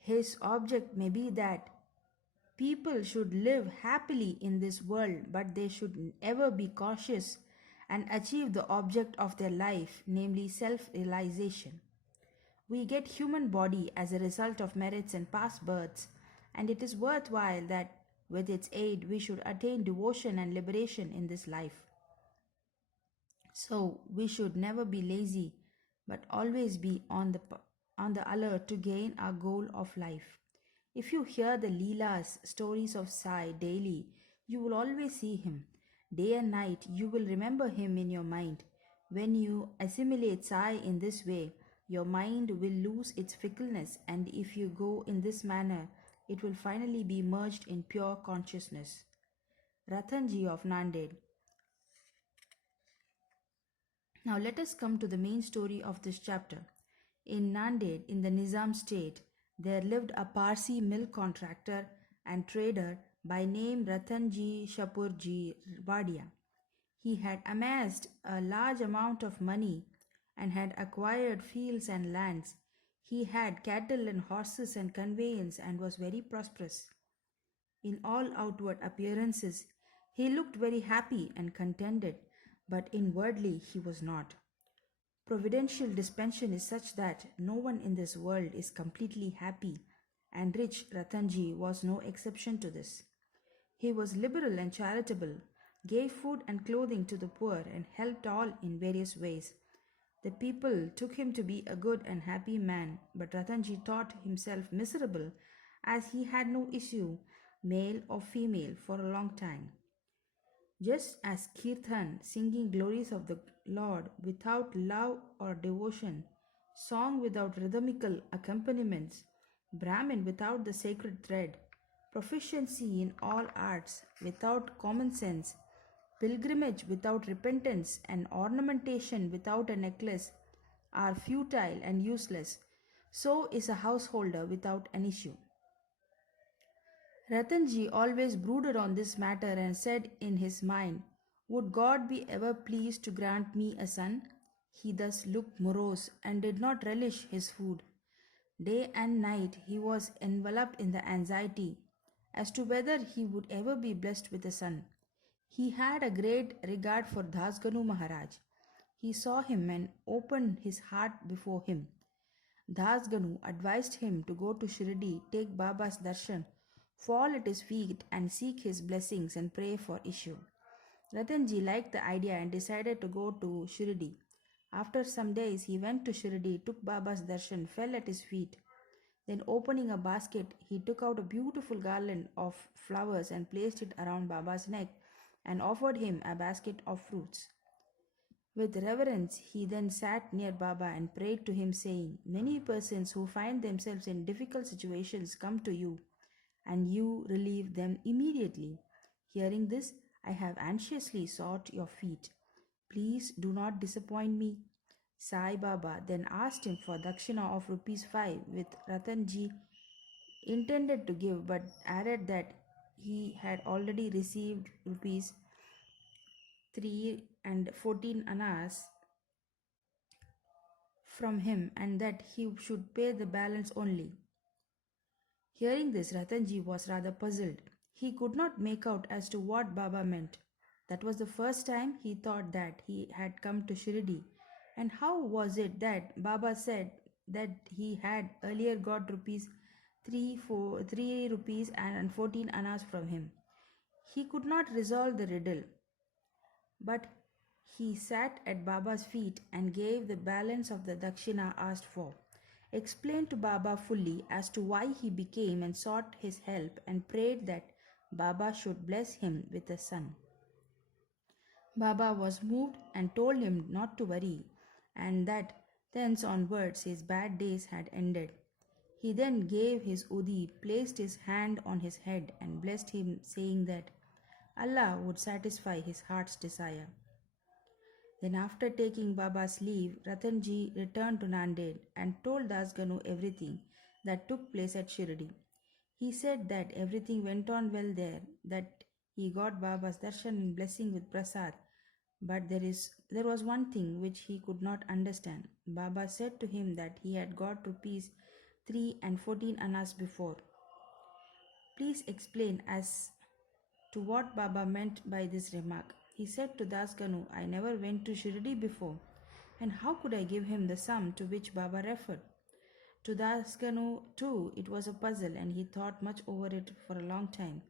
His object may be that people should live happily in this world, but they should ever be cautious and achieve the object of their life, namely self-realization. We get human body as a result of merits and past births, and it is worthwhile that with its aid we should attain devotion and liberation in this life. So we should never be lazy, but always be on the alert to gain our goal of life. If you hear the Leelas, stories of Sai daily, you will always see him. Day and night you will remember him in your mind. When you assimilate Sai in this way, your mind will lose its fickleness, and if you go in this manner, it will finally be merged in pure consciousness. Ratanji of Nanded. Now let us come to the main story of this chapter. In Nanded, in the Nizam state, there lived a Parsi milk contractor and trader by name Ratanji Shapurji Wadia. He had amassed a large amount of money and had acquired fields and lands. He had cattle and horses and conveyance and was very prosperous. In all outward appearances, he looked very happy and contented, but inwardly he was not. Providential dispensation is such that no one in this world is completely happy, and rich Ratanji was no exception to this. He was liberal and charitable, gave food and clothing to the poor, and helped all in various ways. The people took him to be a good and happy man, but Ratanji thought himself miserable as he had no issue, male or female, for a long time. Just as Kirtan, singing glories of the Lord without love or devotion, song without rhythmical accompaniments, Brahmin without the sacred thread, proficiency in all arts without common sense, pilgrimage without repentance, and ornamentation without a necklace are futile and useless, so is a householder without an issue. Ratanji always brooded on this matter and said in his mind, would God be ever pleased to grant me a son? He thus looked morose and did not relish his food. Day and night he was enveloped in the anxiety as to whether he would ever be blessed with a son. He had a great regard for Dasganu Maharaj. He saw him and opened his heart before him. Dasganu advised him to go to Shirdi, take Baba's darshan, fall at his feet and seek his blessings and pray for issue. Ratanji liked the idea and decided to go to Shirdi. After some days, he went to Shirdi, took Baba's darshan, fell at his feet. Then, opening a basket, he took out a beautiful garland of flowers and placed it around Baba's neck and offered him a basket of fruits. With reverence, he then sat near Baba and prayed to him, saying, many persons who find themselves in difficult situations come to you, and you relieve them immediately. Hearing this, I have anxiously sought your feet. Please do not disappoint me. Sai Baba then asked him for dakshina of rupees 5, with Ratanji intended to give, but added that he had already received rupees 3 and 14 annas from him and that he should pay the balance only. Hearing this, Ratanji was rather puzzled. He could not make out as to what Baba meant. That was the first time he thought that he had come to Shirdi. And how was it that Baba said that he had earlier got rupees 3 rupees and 14 annas from him? He could not resolve the riddle. But he sat at Baba's feet and gave the balance of the dakshina asked for, explained to Baba fully as to why he became and sought his help, and prayed that Baba should bless him with a son. Baba was moved and told him not to worry, and that thence onwards his bad days had ended. He then gave his udi, placed his hand on his head, and blessed him, saying that Allah would satisfy his heart's desire. Then, after taking Baba's leave, Ratanji returned to Nanded and told Dasganu everything that took place at Shirdi. He said that everything went on well there, that he got Baba's darshan and blessing with prasad, but there was one thing which he could not understand. Baba said to him that he had got rupees 3 and 14 annas before. Please explain as to what Baba meant by this remark. He said to Dasganu, I never went to Shirdi before, and how could I give him the sum to which Baba referred? To Dasganu too it was a puzzle, and he thought much over it for a long time.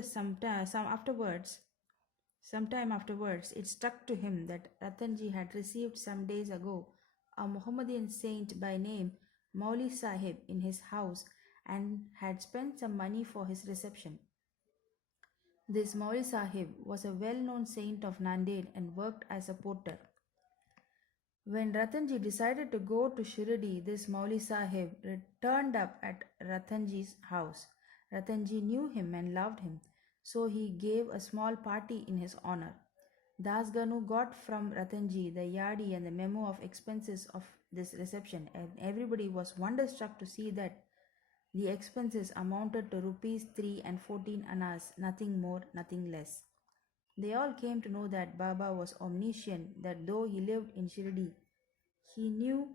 Some time afterwards, it struck to him that Ratanji had received some days ago a Mohammedan saint by name Mauli Sahib in his house and had spent some money for his reception. This Mauli Sahib was a well known saint of Nanded and worked as a porter. When Ratanji decided to go to Shirdi, this Mauli Sahib turned up at Ratanji's house. Ratanji knew him and loved him, so he gave a small party in his honor. Das Ganu got from Ratanji the yadi and the memo of expenses of this reception, and everybody was wonderstruck to see that the expenses amounted to rupees 3 and 14 annas, nothing more, nothing less. They all came to know that Baba was omniscient, that though he lived in Shirdi, he knew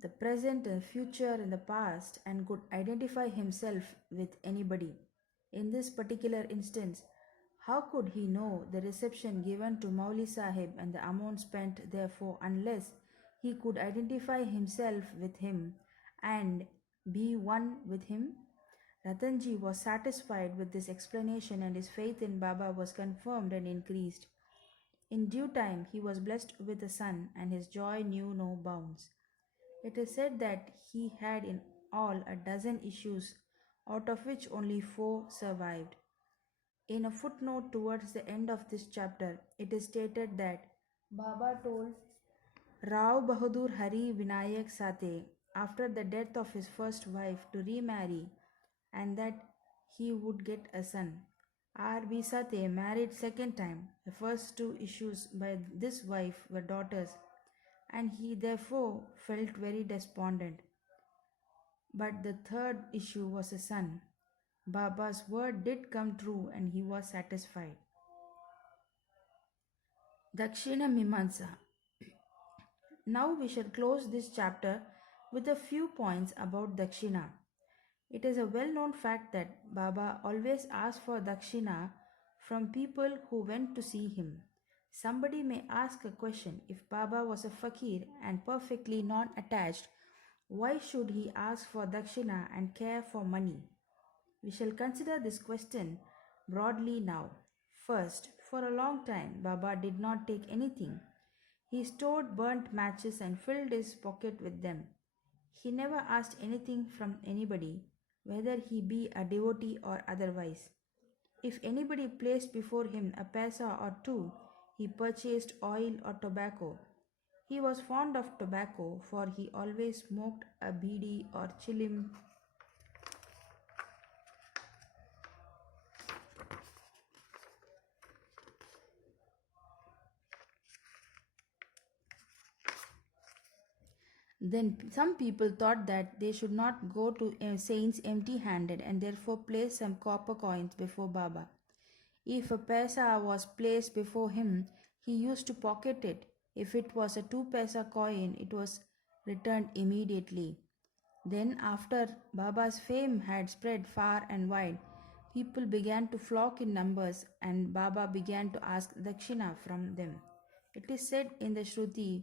the present and future and the past and could identify himself with anybody. In this particular instance, how could he know the reception given to Mauli Sahib and the amount spent therefore unless he could identify himself with him and be one with him? Ratanji was satisfied with this explanation and his faith in Baba was confirmed and increased. In due time, he was blessed with a son and his joy knew no bounds. It is said that he had in all a dozen issues, out of which only 4 survived. In a footnote towards the end of this chapter, it is stated that Baba told Rao Bahadur Hari Vinayak Sate after the death of his first wife to remarry and that he would get a son. R.B. Sate married second time. The first 2 issues by this wife were daughters and he therefore felt very despondent. But the third issue was a son. Baba's word did come true and he was satisfied. Dakshina Mimamsa. Now we shall close this chapter with a few points about Dakshina. It is a well known fact that Baba always asked for Dakshina from people who went to see him. Somebody may ask a question: if Baba was a fakir and perfectly non attached, why should he ask for Dakshina and care for money? We shall consider this question broadly now. First, for a long time, Baba did not take anything. He stored burnt matches and filled his pocket with them. He never asked anything from anybody, whether he be a devotee or otherwise. If anybody placed before him a paisa or 2, he purchased oil or tobacco. He was fond of tobacco, for he always smoked a beedi or chilim. Then some people thought that they should not go to saints empty handed and therefore place some copper coins before Baba. If a paisa was placed before him, he used to pocket it. If it was a 2 paisa coin, it was returned immediately. Then, after Baba's fame had spread far and wide, people began to flock in numbers and Baba began to ask dakshina from them. It is said in the Shruti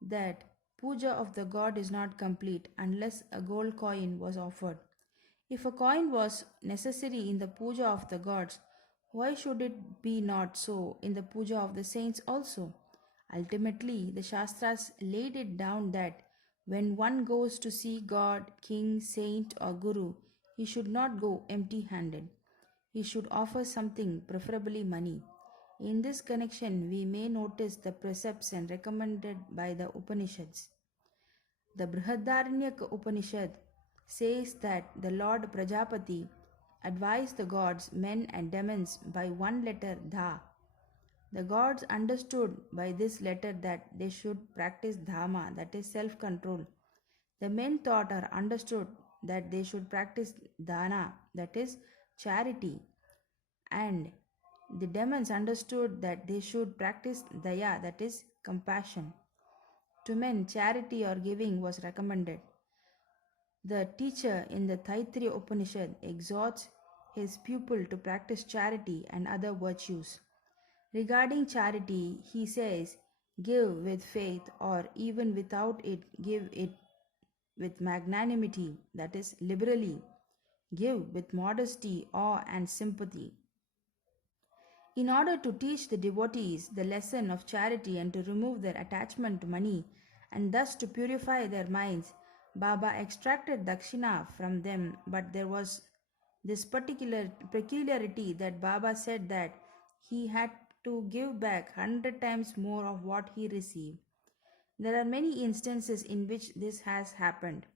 that puja of the god is not complete unless a gold coin was offered. If a coin was necessary in the puja of the gods, why should it be not so in the puja of the saints also? Ultimately, the Shastras laid it down that when one goes to see God, king, saint, or guru, he should not go empty handed. He should offer something, preferably money. In this connection, we may notice the precepts and recommended by the Upanishads. The Brihadaranyaka Upanishad says that the Lord Prajapati advised the gods, men, and demons by one letter Dha. The gods understood by this letter that they should practice Dhamma, that is self control. The men thought or understood that they should practice Dana, that is charity. And the demons understood that they should practice Daya, that is compassion. To men, charity or giving was recommended. The teacher in the Taittiriya Upanishad exhorts his pupil to practice charity and other virtues. Regarding charity, he says, give with faith, or even without it, give it with magnanimity, that is, liberally. Give with modesty, awe, and sympathy. In order to teach the devotees the lesson of charity and to remove their attachment to money, and thus to purify their minds, Baba extracted dakshina from them, but there was this particular peculiarity that Baba said that he had to give back 100 times more of what he received. There are many instances in which this has happened.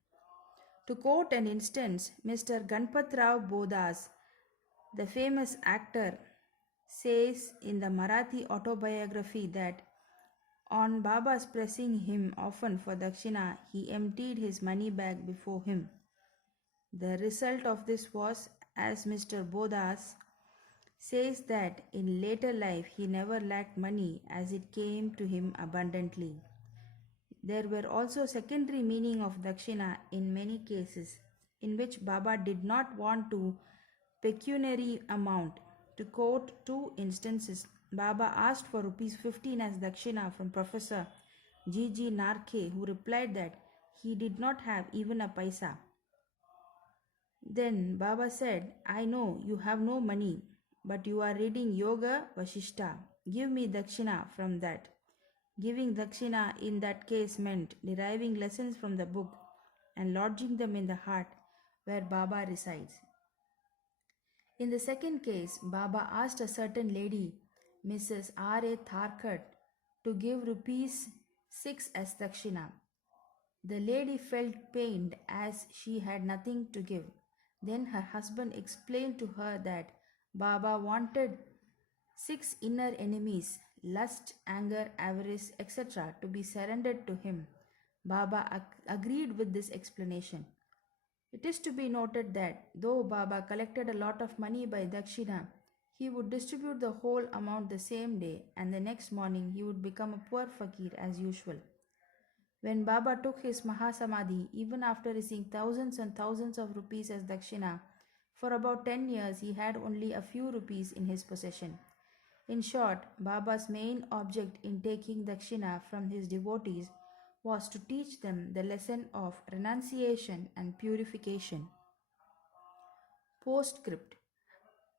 To quote an instance, Mr. Ganpatrao Bodas, the famous actor, says in the Marathi autobiography that on Baba's pressing him often for dakshina, he emptied his money bag before him. The result of this was, as Mr. Bodas says, that in later life he never lacked money as it came to him abundantly. There were also secondary meaning of dakshina in many cases in which Baba did not want to pecuniary amount. To quote two instances, Baba asked for rupees 15 as dakshina from Professor G. Narke, who replied that he did not have even a paisa. Then Baba said, I know you have no money, but you are reading Yoga Vashishta. Give me dakshina from that. Giving dakshina in that case meant deriving lessons from the book and lodging them in the heart where Baba resides. In the second case, Baba asked a certain lady, Mrs. R.A. Tharkar, to give rupees 6 as dakshina. The lady felt pained as she had nothing to give. Then her husband explained to her that Baba wanted 6 inner enemies, lust, anger, avarice, etc., to be surrendered to him. Baba agreed with this explanation. It is to be noted that though Baba collected a lot of money by dakshina, he would distribute the whole amount the same day, and the next morning he would become a poor fakir as usual. When Baba took his Mahasamadhi, even after receiving thousands and thousands of rupees as dakshina, for about 10 years he had only a few rupees in his possession. In short, Baba's main object in taking dakshina from his devotees was to teach them the lesson of renunciation and purification. Postscript: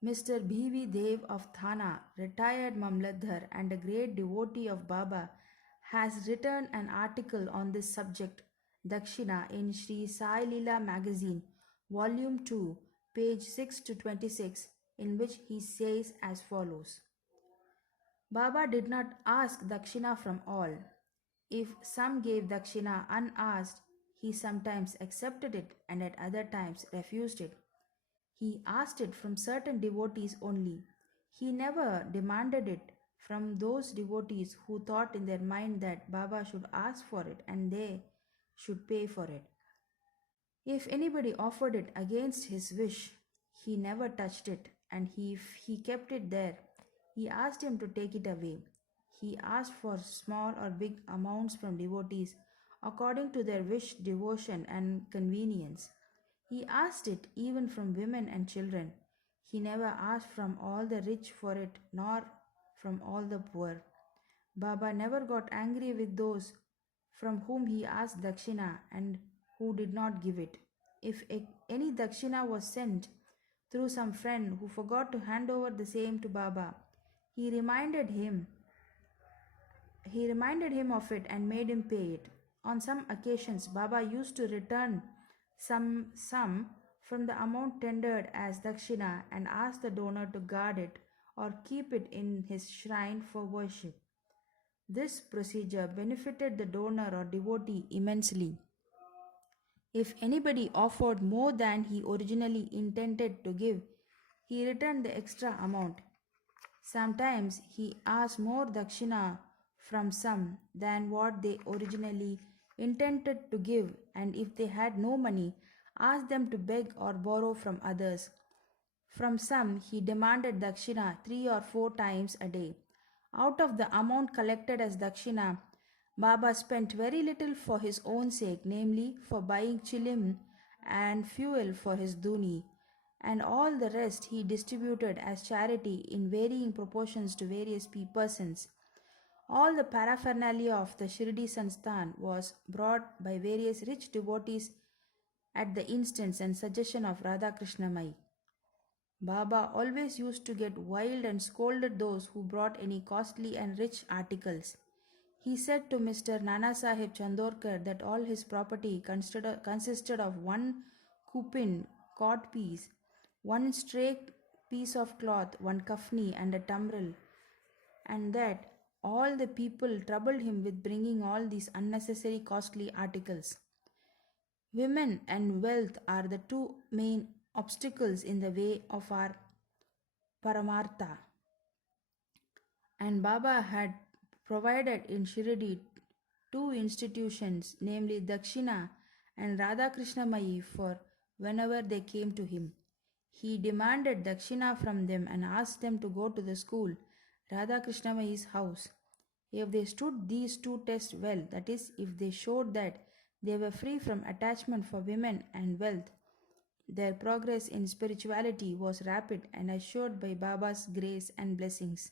Mr. B.V. Dev of Thana, retired Mamlatdhar and a great devotee of Baba, has written an article on this subject, Dakshina, in Sri Sai Leela magazine, volume 2, page 6 to 26, in which he says as follows. Baba did not ask dakshina from all. If some gave dakshina unasked, he sometimes accepted it and at other times refused it. He asked it from certain devotees only. He never demanded it from those devotees who thought in their mind that Baba should ask for it and they should pay for it. If anybody offered it against his wish, he never touched it, and if he kept it there, he asked him to take it away. He asked for small or big amounts from devotees according to their wish, devotion, and convenience. He asked it even from women and children. He never asked from all the rich for it, nor from all the poor. Baba never got angry with those from whom he asked dakshina and who did not give it. If any dakshina was sent through some friend who forgot to hand over the same to Baba, he reminded him of it and made him pay it. On some occasions, Baba used to return some sum from the amount tendered as dakshina and ask the donor to guard it or keep it in his shrine for worship. This procedure benefited the donor or devotee immensely. If anybody offered more than he originally intended to give, he returned the extra amount. Sometimes he asked more dakshina from some than what they originally intended to give, and if they had no money, asked them to beg or borrow from others. From some he demanded dakshina 3 or 4 times a day. Out of the amount collected as dakshina, Baba spent very little for his own sake, namely for buying chilim and fuel for his duni, and all the rest he distributed as charity in varying proportions to various persons. All the paraphernalia of the Shirdi Sansthan was brought by various rich devotees at the instance and suggestion of Radha Krishnamai. Baba always used to get wild and scolded those who brought any costly and rich articles. He said to Mr. Nana Sahib Chandorkar that all his property consisted of one kupin cod piece one stray piece of cloth, one kafni, and a tumbrel, and that all the people troubled him with bringing all these unnecessary costly articles. Women and wealth are the two main obstacles in the way of our Paramartha, and Baba had provided in Shirdi two institutions, namely Dakshina and Radha Krishnamayi, for whenever they came to him. He demanded Dakshina from them and asked them to go to the school, Radha Krishnamayi's house. If they stood these two tests well, that is, if they showed that they were free from attachment for women and wealth, their progress in spirituality was rapid and assured by Baba's grace and blessings.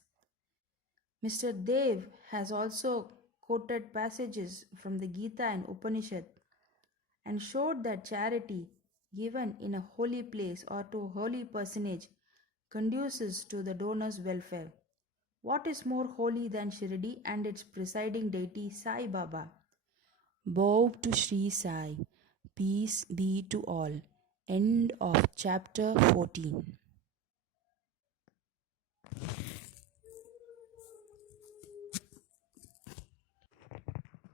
Mr. Dev has also quoted passages from the Gita and Upanishad and showed that charity given in a holy place or to a holy personage conduces to the donor's welfare. What is more holy than Shirdi and its presiding deity Sai Baba? Bow to Sri Sai. Peace be to all. End of chapter 14.